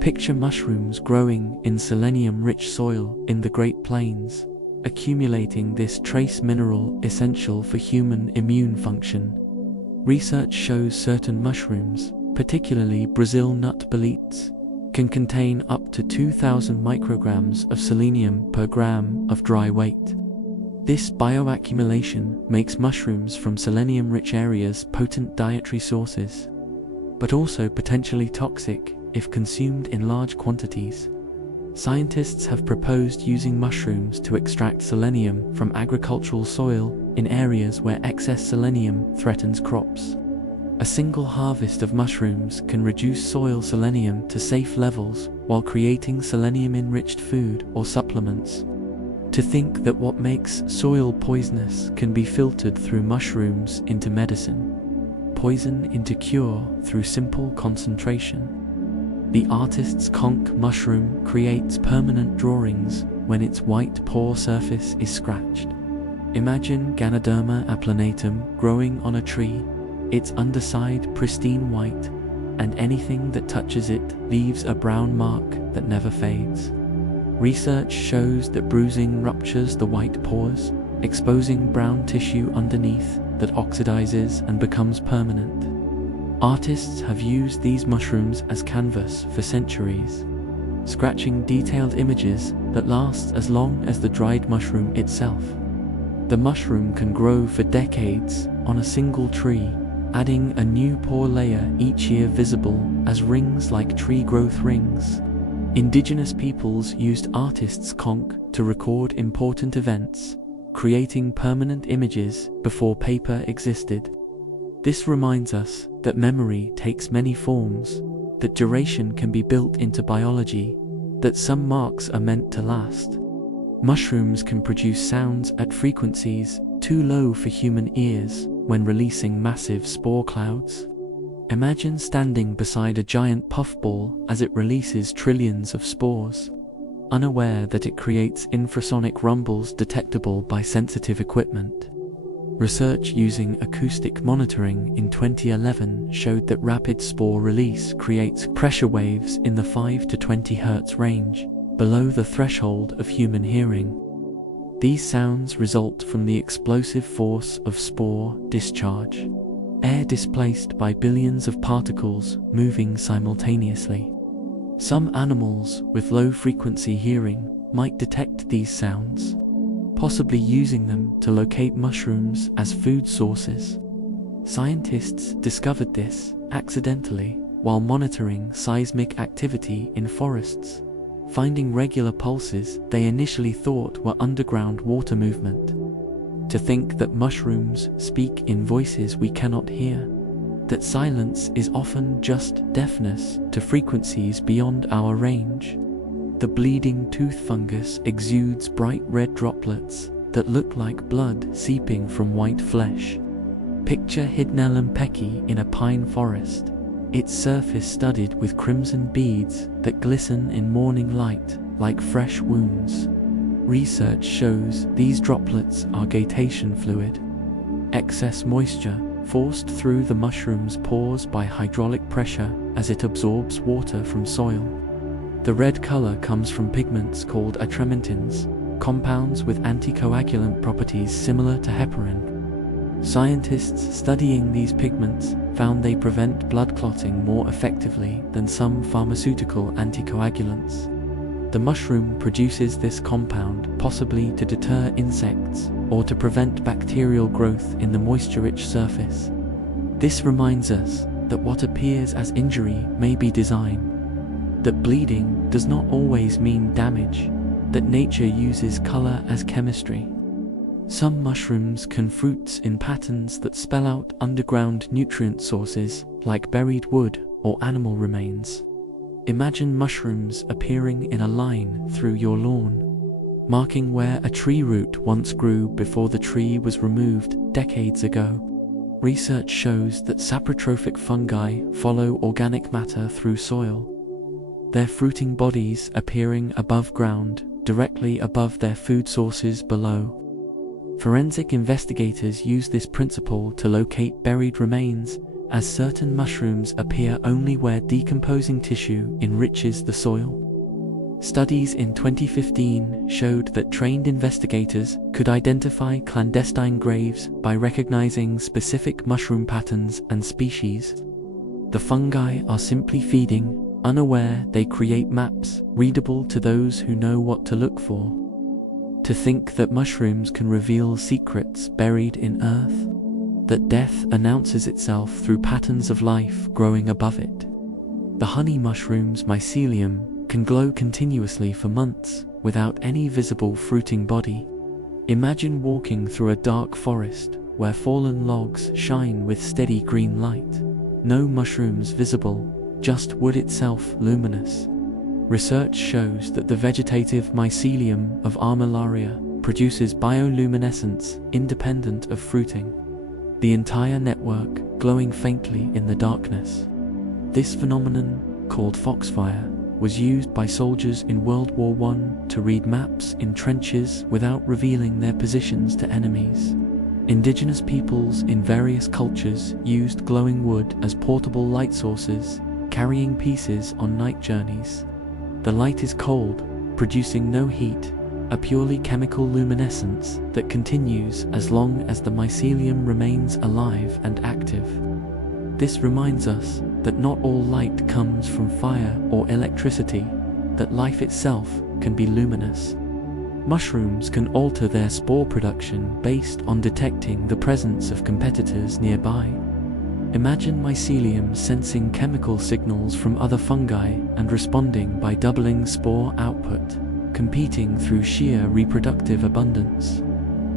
Picture mushrooms growing in selenium-rich soil in the Great Plains, accumulating this trace mineral essential for human immune function. Research shows certain mushrooms, particularly Brazil nut boletes, can contain up to 2,000 micrograms of selenium per gram of dry weight. This bioaccumulation makes mushrooms from selenium-rich areas potent dietary sources, but also potentially toxic if consumed in large quantities. Scientists have proposed using mushrooms to extract selenium from agricultural soil in areas where excess selenium threatens crops. A single harvest of mushrooms can reduce soil selenium to safe levels while creating selenium-enriched food or supplements. To think that what makes soil poisonous can be filtered through mushrooms into medicine, poison into cure through simple concentration. The artist's conch mushroom creates permanent drawings when its white pore surface is scratched. Imagine Ganoderma applanatum growing on a tree, its underside pristine white, and anything that touches it leaves a brown mark that never fades. Research shows that bruising ruptures the white pores, exposing brown tissue underneath that oxidizes and becomes permanent. Artists have used these mushrooms as canvas for centuries, scratching detailed images that last as long as the dried mushroom itself. The mushroom can grow for decades on a single tree, adding a new pore layer each year visible as rings like tree growth rings. Indigenous peoples used artists' conch to record important events, creating permanent images before paper existed. This reminds us that memory takes many forms, that duration can be built into biology, that some marks are meant to last. Mushrooms can produce sounds at frequencies too low for human ears when releasing massive spore clouds. Imagine standing beside a giant puffball as it releases trillions of spores, unaware that it creates infrasonic rumbles detectable by sensitive equipment. Research using acoustic monitoring in 2011 showed that rapid spore release creates pressure waves in the 5 to 20 Hz range, below the threshold of human hearing. These sounds result from the explosive force of spore discharge, air displaced by billions of particles moving simultaneously. Some animals with low-frequency hearing might detect these sounds, possibly using them to locate mushrooms as food sources. Scientists discovered this accidentally while monitoring seismic activity in forests, finding regular pulses they initially thought were underground water movement. To think that mushrooms speak in voices we cannot hear, that silence is often just deafness to frequencies beyond our range. The bleeding tooth fungus exudes bright red droplets that look like blood seeping from white flesh. Picture Hidnellum in a pine forest, its surface studded with crimson beads that glisten in morning light like fresh wounds. Research shows these droplets are gaitation fluid, excess moisture forced through the mushroom's pores by hydraulic pressure as it absorbs water from soil. The red color comes from pigments called atrementins, compounds with anticoagulant properties similar to heparin. Scientists studying these pigments found they prevent blood clotting more effectively than some pharmaceutical anticoagulants. The mushroom produces this compound possibly to deter insects or to prevent bacterial growth in the moisture-rich surface. This reminds us that what appears as injury may be design, that bleeding does not always mean damage, that nature uses color as chemistry. Some mushrooms can fruit in patterns that spell out underground nutrient sources like buried wood or animal remains. Imagine mushrooms appearing in a line through your lawn, marking where a tree root once grew before the tree was removed decades ago. Research shows that saprotrophic fungi follow organic matter through soil, their fruiting bodies appearing above ground, directly above their food sources below. Forensic investigators use this principle to locate buried remains, as certain mushrooms appear only where decomposing tissue enriches the soil. Studies in 2015 showed that trained investigators could identify clandestine graves by recognizing specific mushroom patterns and species. The fungi are simply feeding, unaware they create maps readable to those who know what to look for. To think that mushrooms can reveal secrets buried in earth, that death announces itself through patterns of life growing above it. The honey mushroom's mycelium can glow continuously for months without any visible fruiting body. Imagine walking through a dark forest where fallen logs shine with steady green light. No mushrooms visible, just wood itself luminous. Research shows that the vegetative mycelium of Armillaria produces bioluminescence independent of fruiting, the entire network glowing faintly in the darkness. This phenomenon, called foxfire, was used by soldiers in World War I to read maps in trenches without revealing their positions to enemies. Indigenous peoples in various cultures used glowing wood as portable light sources, carrying pieces on night journeys. The light is cold, producing no heat, a purely chemical luminescence that continues as long as the mycelium remains alive and active. This reminds us that not all light comes from fire or electricity, that life itself can be luminous. Mushrooms can alter their spore production based on detecting the presence of competitors nearby. Imagine mycelium sensing chemical signals from other fungi and responding by doubling spore output, competing through sheer reproductive abundance.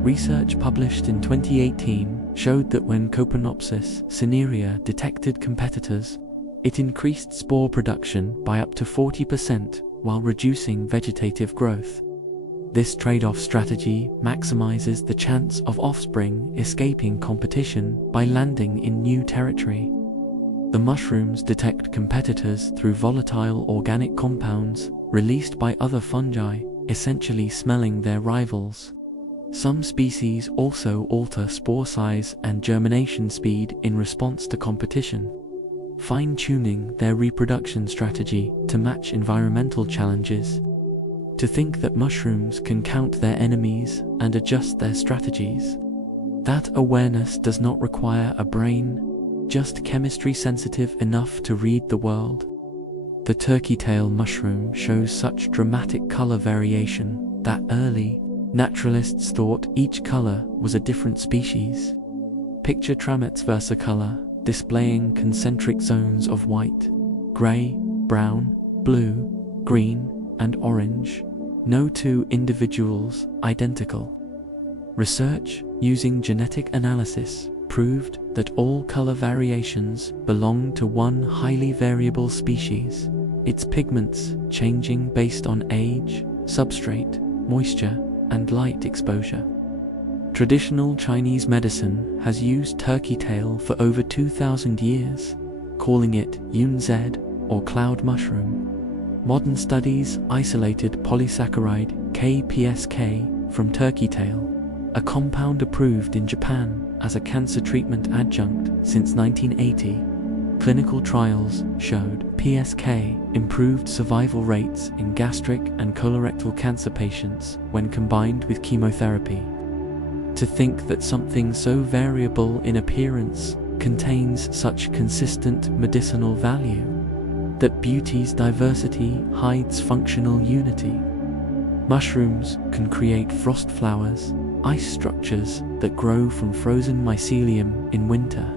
Research published in 2018 showed that when Copenopsis cinerea detected competitors, it increased spore production by up to 40% while reducing vegetative growth. This trade-off strategy maximizes the chance of offspring escaping competition by landing in new territory. The mushrooms detect competitors through volatile organic compounds released by other fungi, essentially smelling their rivals. Some species also alter spore size and germination speed in response to competition, fine-tuning their reproduction strategy to match environmental challenges. To think that mushrooms can count their enemies and adjust their strategies. That awareness does not require a brain, just chemistry sensitive enough to read the world. The turkey tail mushroom shows such dramatic color variation that early naturalists thought each color was a different species. Picture Tramet's versicolor, displaying concentric zones of white, gray, brown, blue, green, and orange. No two individuals identical. Research using genetic analysis proved that all color variations belong to one highly variable species, its pigments changing based on age, substrate, moisture, and light exposure. Traditional Chinese medicine has used turkey tail for over 2,000 years, calling it yunzed or cloud mushroom. Modern studies isolated polysaccharide KPSK from turkey tail, a compound approved in Japan as a cancer treatment adjunct since 1980. Clinical trials showed PSK improved survival rates in gastric and colorectal cancer patients when combined with chemotherapy. To think that something so variable in appearance contains such consistent medicinal value, that beauty's diversity hides functional unity. Mushrooms can create frost flowers, ice structures that grow from frozen mycelium in winter.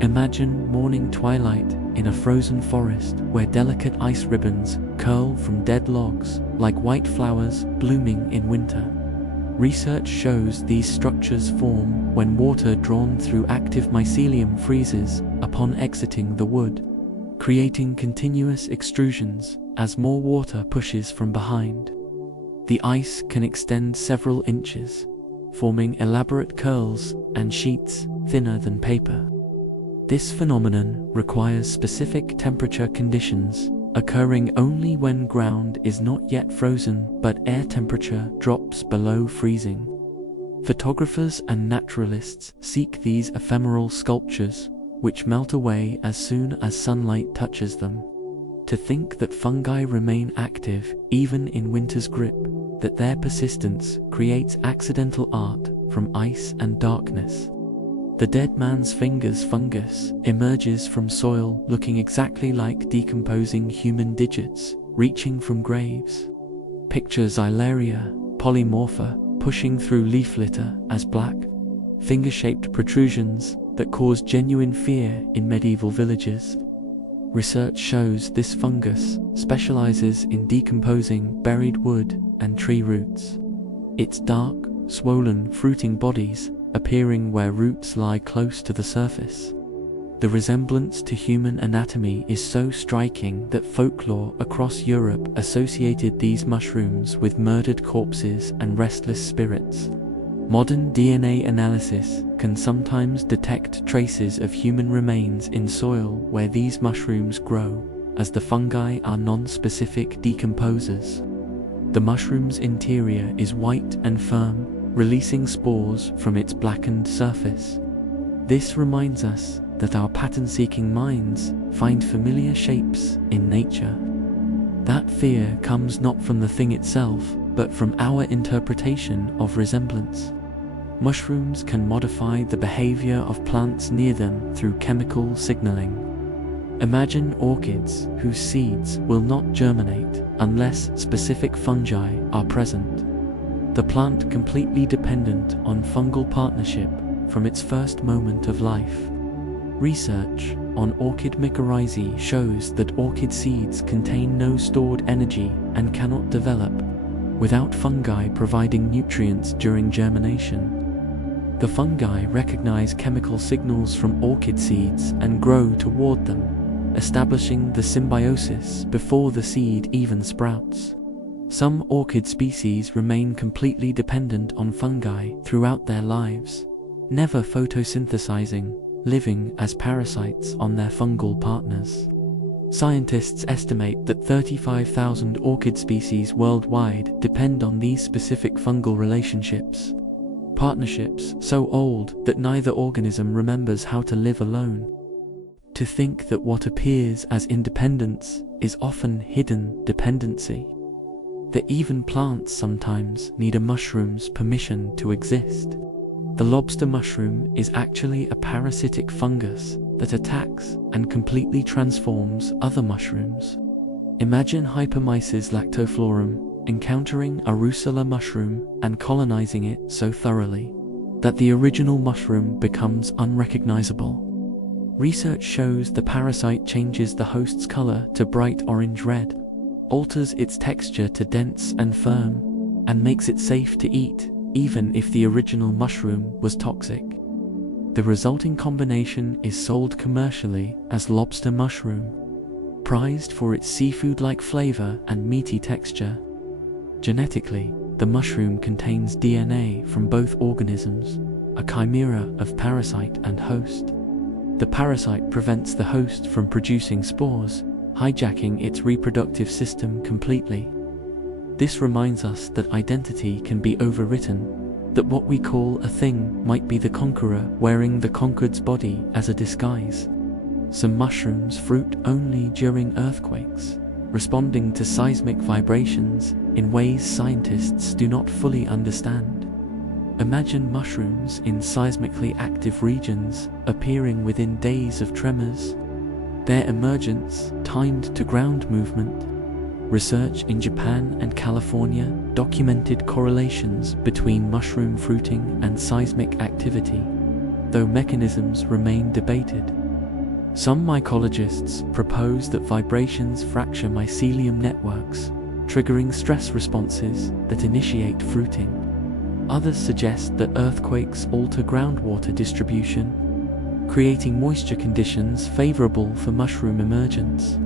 Imagine morning twilight in a frozen forest where delicate ice ribbons curl from dead logs like white flowers blooming in winter. Research shows these structures form when water drawn through active mycelium freezes upon exiting the wood, creating continuous extrusions as more water pushes from behind. The ice can extend several inches, forming elaborate curls and sheets thinner than paper. This phenomenon requires specific temperature conditions, occurring only when ground is not yet frozen but air temperature drops below freezing. Photographers and naturalists seek these ephemeral sculptures, which melt away as soon as sunlight touches them. To think that fungi remain active even in winter's grip, that their persistence creates accidental art from ice and darkness. The dead man's fingers fungus emerges from soil looking exactly like decomposing human digits reaching from graves. Picture Xylaria polymorpha pushing through leaf litter as black, finger-shaped protrusions that cause genuine fear in medieval villages. Research shows this fungus specializes in decomposing buried wood and tree roots. Its dark, swollen fruiting bodies appearing where roots lie close to the surface. The resemblance to human anatomy is so striking that folklore across Europe associated these mushrooms with murdered corpses and restless spirits. Modern DNA analysis can sometimes detect traces of human remains in soil where these mushrooms grow, as the fungi are non-specific decomposers. The mushroom's interior is white and firm, releasing spores from its blackened surface. This reminds us that our pattern-seeking minds find familiar shapes in nature. That fear comes not from the thing itself, but from our interpretation of resemblance. Mushrooms can modify the behavior of plants near them through chemical signaling. Imagine orchids whose seeds will not germinate unless specific fungi are present. The plant completely dependent on fungal partnership from its first moment of life. Research on orchid mycorrhizae shows that orchid seeds contain no stored energy and cannot develop without fungi providing nutrients during germination. The fungi recognize chemical signals from orchid seeds and grow toward them, establishing the symbiosis before the seed even sprouts. Some orchid species remain completely dependent on fungi throughout their lives, never photosynthesizing, living as parasites on their fungal partners. Scientists estimate that 35,000 orchid species worldwide depend on these specific fungal relationships. Partnerships so old that neither organism remembers how to live alone. To think that what appears as independence is often hidden dependency. That even plants sometimes need a mushroom's permission to exist. The lobster mushroom is actually a parasitic fungus that attacks and completely transforms other mushrooms. Imagine Hypermyces lactoflorum encountering a Russula mushroom and colonizing it so thoroughly that the original mushroom becomes unrecognizable. Research shows the parasite changes the host's color to bright orange-red, alters its texture to dense and firm, and makes it safe to eat, even if the original mushroom was toxic. The resulting combination is sold commercially as lobster mushroom, prized for its seafood-like flavor and meaty texture. Genetically, the mushroom contains DNA from both organisms, a chimera of parasite and host. The parasite prevents the host from producing spores, hijacking its reproductive system completely. This reminds us that identity can be overwritten, that what we call a thing might be the conqueror wearing the conquered's body as a disguise. Some mushrooms fruit only during earthquakes, responding to seismic vibrations in ways scientists do not fully understand. Imagine mushrooms in seismically active regions appearing within days of tremors, their emergence timed to ground movement. Research in Japan and California documented correlations between mushroom fruiting and seismic activity, though mechanisms remain debated. Some mycologists propose that vibrations fracture mycelium networks, triggering stress responses that initiate fruiting. Others suggest that earthquakes alter groundwater distribution, creating moisture conditions favorable for mushroom emergence.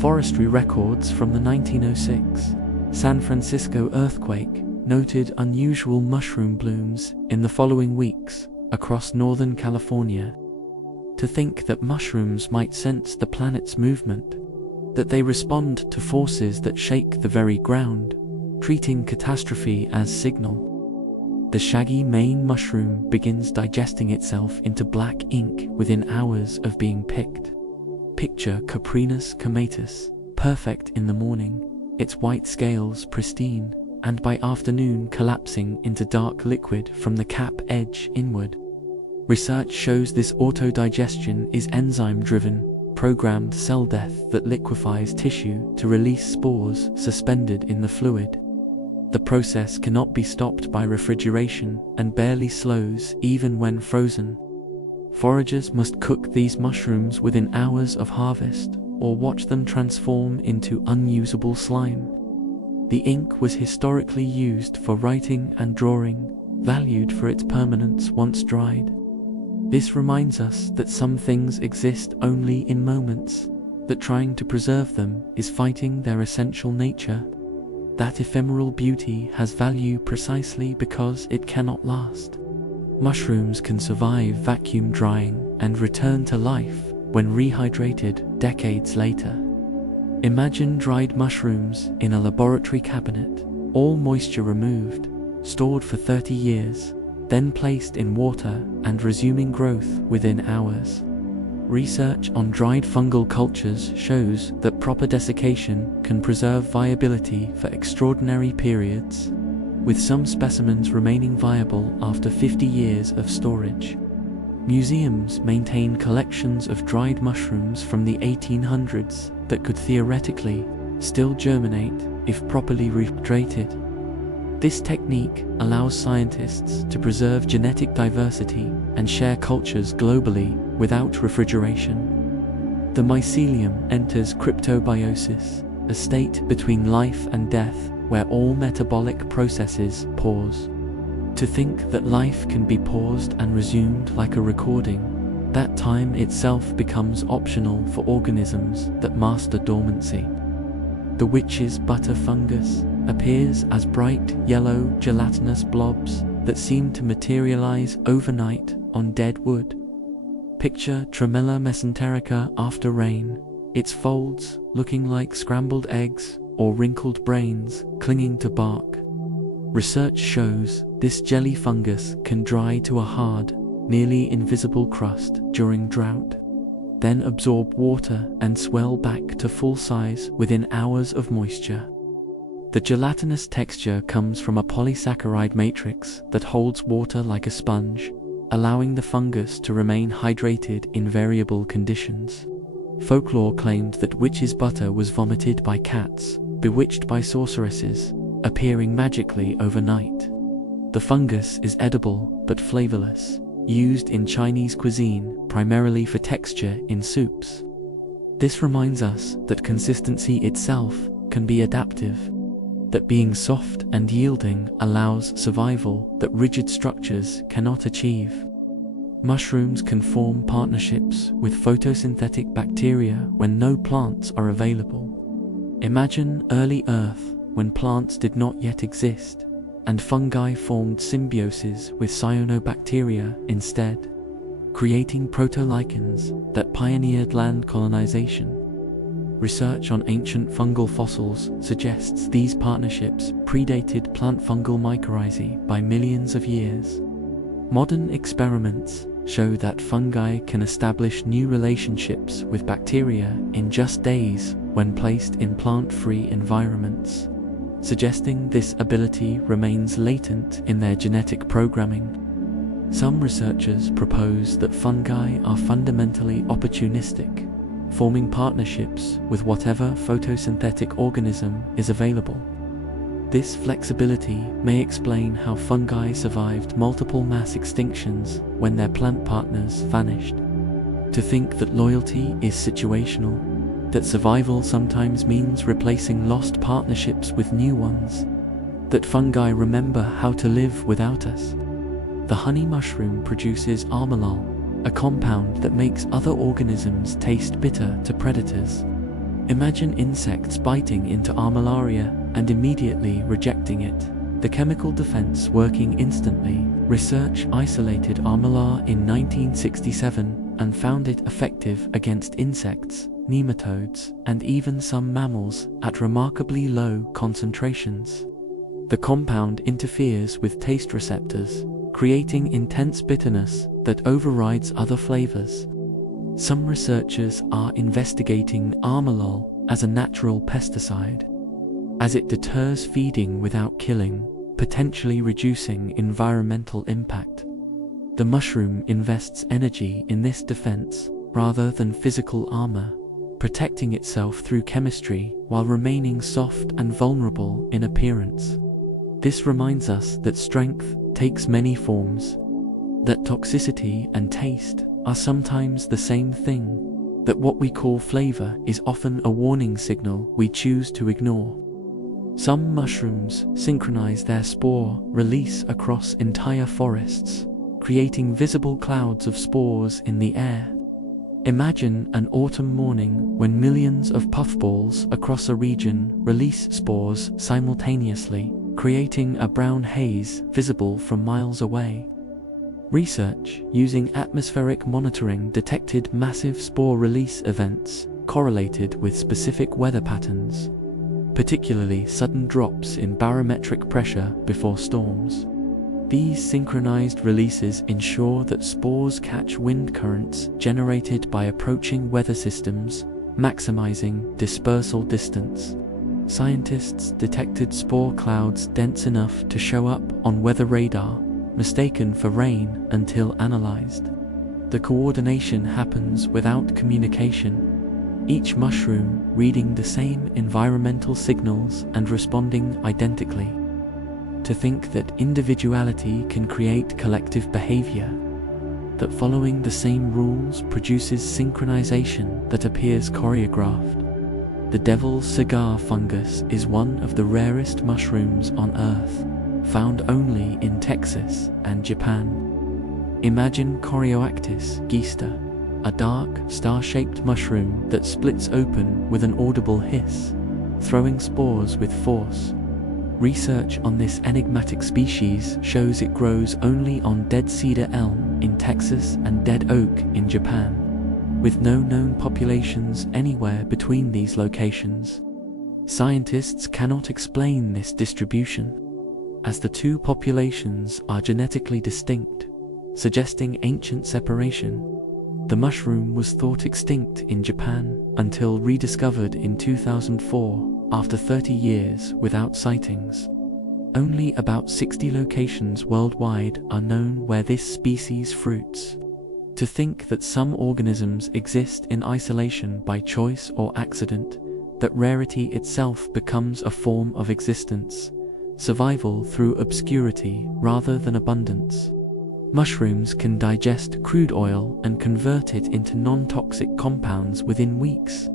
Forestry records from the 1906 San Francisco earthquake noted unusual mushroom blooms in the following weeks across Northern California. To think that mushrooms might sense the planet's movement, that they respond to forces that shake the very ground, treating catastrophe as signal. The shaggy Maine mushroom begins digesting itself into black ink within hours of being picked. Picture Coprinus comatus, perfect in the morning, its white scales pristine, and by afternoon collapsing into dark liquid from the cap edge inward. Research shows this autodigestion is enzyme-driven, programmed cell death that liquefies tissue to release spores suspended in the fluid. The process cannot be stopped by refrigeration and barely slows even when frozen. Foragers must cook these mushrooms within hours of harvest or watch them transform into unusable slime. The ink was historically used for writing and drawing, valued for its permanence once dried. This reminds us that some things exist only in moments, that trying to preserve them is fighting their essential nature. That ephemeral beauty has value precisely because it cannot last. Mushrooms can survive vacuum drying and return to life when rehydrated decades later. Imagine dried mushrooms in a laboratory cabinet, all moisture removed, stored for 30 years, then placed in water and resuming growth within hours. Research on dried fungal cultures shows that proper desiccation can preserve viability for extraordinary periods, with some specimens remaining viable after 50 years of storage. Museums maintain collections of dried mushrooms from the 1800s that could theoretically still germinate if properly rehydrated. This technique allows scientists to preserve genetic diversity and share cultures globally without refrigeration. The mycelium enters cryptobiosis, a state between life and death where all metabolic processes pause. To think that life can be paused and resumed like a recording, that time itself becomes optional for organisms that master dormancy. The witch's butter fungus appears as bright yellow gelatinous blobs that seem to materialize overnight on dead wood. Picture Tremella mesenterica after rain, its folds looking like scrambled eggs or wrinkled brains clinging to bark. Research shows this jelly fungus can dry to a hard, nearly invisible crust during drought, then absorb water and swell back to full size within hours of moisture. The gelatinous texture comes from a polysaccharide matrix that holds water like a sponge, allowing the fungus to remain hydrated in variable conditions. Folklore claimed that witch's butter was vomited by cats, bewitched by sorceresses, appearing magically overnight. The fungus is edible but flavorless, used in Chinese cuisine primarily for texture in soups. This reminds us that consistency itself can be adaptive, that being soft and yielding allows survival that rigid structures cannot achieve. Mushrooms can form partnerships with photosynthetic bacteria when no plants are available. Imagine early Earth when plants did not yet exist, and fungi formed symbioses with cyanobacteria instead, creating protolichens that pioneered land colonization. Research on ancient fungal fossils suggests these partnerships predated plant fungal mycorrhizae by millions of years. Modern experiments show that fungi can establish new relationships with bacteria in just days when placed in plant-free environments, suggesting this ability remains latent in their genetic programming. Some researchers propose that fungi are fundamentally opportunistic, forming partnerships with whatever photosynthetic organism is available. This flexibility may explain how fungi survived multiple mass extinctions when their plant partners vanished. To think that loyalty is situational, that survival sometimes means replacing lost partnerships with new ones, that fungi remember how to live without us. The honey mushroom produces armalol, a compound that makes other organisms taste bitter to predators. Imagine insects biting into armillaria and immediately rejecting it, the chemical defense working instantly. Research isolated armalol in 1967 and found it effective against insects, nematodes, and even some mammals at remarkably low concentrations. The compound interferes with taste receptors, creating intense bitterness that overrides other flavors. Some researchers are investigating armalol as a natural pesticide, as it deters feeding without killing, potentially reducing environmental impact. The mushroom invests energy in this defense rather than physical armor, protecting itself through chemistry while remaining soft and vulnerable in appearance. This reminds us that strength takes many forms, that toxicity and taste are sometimes the same thing, that what we call flavor is often a warning signal we choose to ignore. Some mushrooms synchronize their spore release across entire forests, creating visible clouds of spores in the air. Imagine an autumn morning when millions of puffballs across a region release spores simultaneously, creating a brown haze visible from miles away. Research using atmospheric monitoring detected massive spore release events correlated with specific weather patterns, particularly sudden drops in barometric pressure before storms. These synchronized releases ensure that spores catch wind currents generated by approaching weather systems, maximizing dispersal distance. Scientists detected spore clouds dense enough to show up on weather radar, mistaken for rain until analyzed. The coordination happens without communication, each mushroom reading the same environmental signals and responding identically. To think that individuality can create collective behavior, that following the same rules produces synchronization that appears choreographed. The devil's cigar fungus is one of the rarest mushrooms on Earth, found only in Texas and Japan. Imagine Corioactis geister, a dark, star-shaped mushroom that splits open with an audible hiss, throwing spores with force. Research on this enigmatic species shows it grows only on dead cedar elm in Texas and dead oak in Japan, with no known populations anywhere between these locations. Scientists cannot explain this distribution, as the two populations are genetically distinct, suggesting ancient separation. The mushroom was thought extinct in Japan until rediscovered in 2004 after 30 years without sightings. Only about 60 locations worldwide are known where this species fruits. To think that some organisms exist in isolation by choice or accident, that rarity itself becomes a form of existence, survival through obscurity rather than abundance. Mushrooms can digest crude oil and convert it into non-toxic compounds within weeks.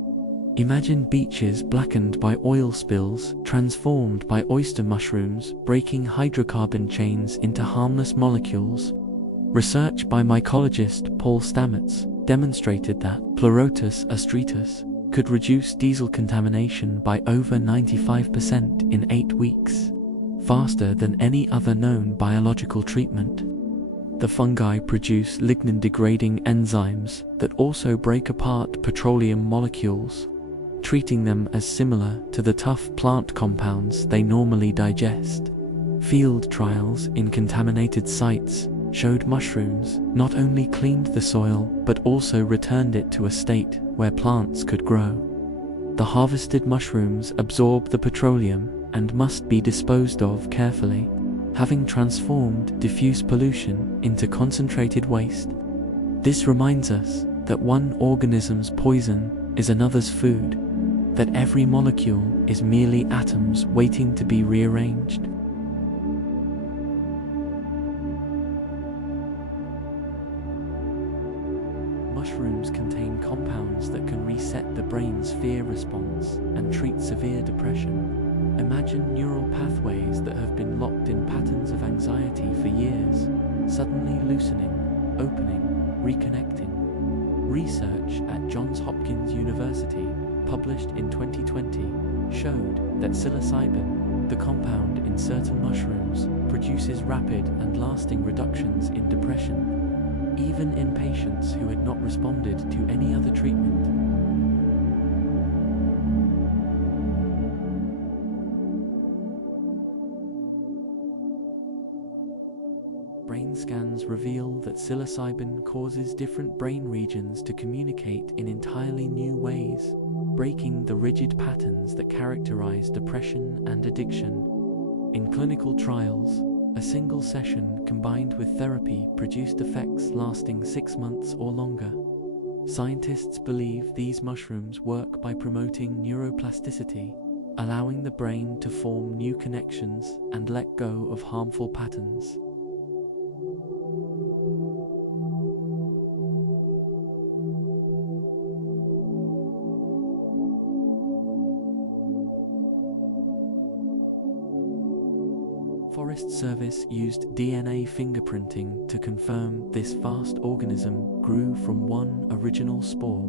Imagine beaches blackened by oil spills, transformed by oyster mushrooms, breaking hydrocarbon chains into harmless molecules. Research by mycologist Paul Stamets demonstrated that Pleurotus astretus could reduce diesel contamination by over 95% in 8 weeks, faster than any other known biological treatment. The fungi produce lignin-degrading enzymes that also break apart petroleum molecules, treating them as similar to the tough plant compounds they normally digest. Field trials in contaminated sites showed mushrooms not only cleaned the soil but also returned it to a state where plants could grow. The harvested mushrooms absorb the petroleum and must be disposed of carefully, having transformed diffuse pollution into concentrated waste. This reminds us that one organism's poison is another's food, that every molecule is merely atoms waiting to be rearranged. Mushrooms contain compounds that can reset the brain's fear response and treat severe depression. Imagine neural pathways that have been locked in patterns of anxiety for years, suddenly loosening, opening, reconnecting. Research at Johns Hopkins University, published in 2020, showed that psilocybin, the compound in certain mushrooms, produces rapid and lasting reductions in depression, even in patients who had not responded to any other treatment. Brain scans reveal that psilocybin causes different brain regions to communicate in entirely new ways, breaking the rigid patterns that characterize depression and addiction. In clinical trials, a single session combined with therapy produced effects lasting 6 months or longer. Scientists believe these mushrooms work by promoting neuroplasticity, allowing the brain to form new connections and let go of harmful patterns. Forest Service used DNA fingerprinting to confirm this vast organism grew from one original spore.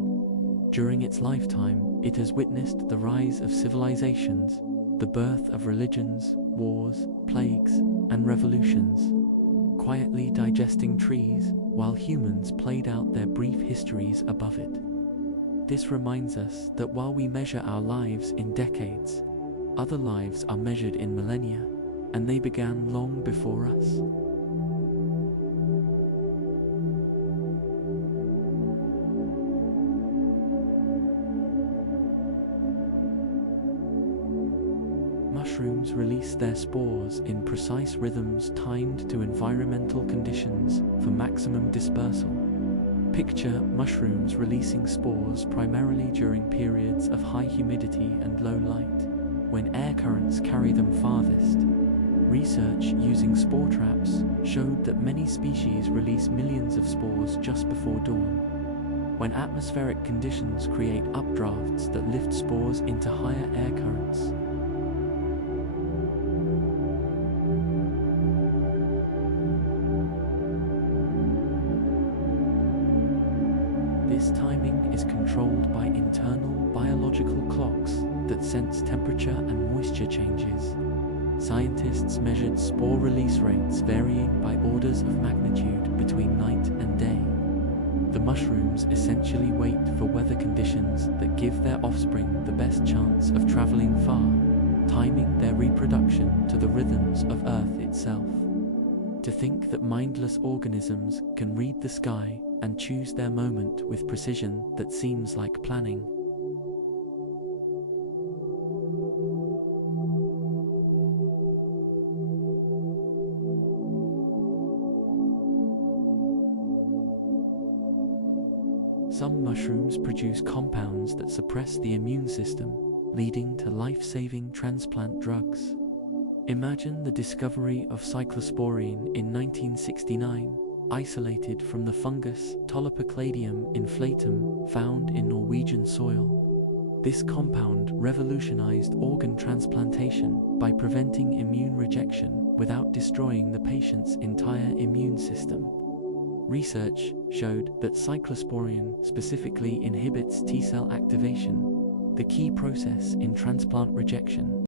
During its lifetime, it has witnessed the rise of civilizations, the birth of religions, wars, plagues, and revolutions, quietly digesting trees while humans played out their brief histories above it. This reminds us that while we measure our lives in decades, other lives are measured in millennia, and they began long before us. Mushrooms release their spores in precise rhythms timed to environmental conditions for maximum dispersal. Picture mushrooms releasing spores primarily during periods of high humidity and low light, when air currents carry them farthest. Research using spore traps showed that many species release millions of spores just before dawn, when atmospheric conditions create updrafts that lift spores into higher air currents. This timing is controlled by internal biological clocks that sense temperature and moisture changes. Scientists measured spore release rates varying by orders of magnitude between night and day. The mushrooms essentially wait for weather conditions that give their offspring the best chance of traveling far, timing their reproduction to the rhythms of Earth itself. To think that mindless organisms can read the sky and choose their moment with precision that seems like planning. Some mushrooms produce compounds that suppress the immune system, leading to life-saving transplant drugs. Imagine the discovery of cyclosporine in 1969, isolated from the fungus Tolypocladium inflatum found in Norwegian soil. This compound revolutionized organ transplantation by preventing immune rejection without destroying the patient's entire immune system. Research showed that cyclosporine specifically inhibits T-cell activation, the key process in transplant rejection.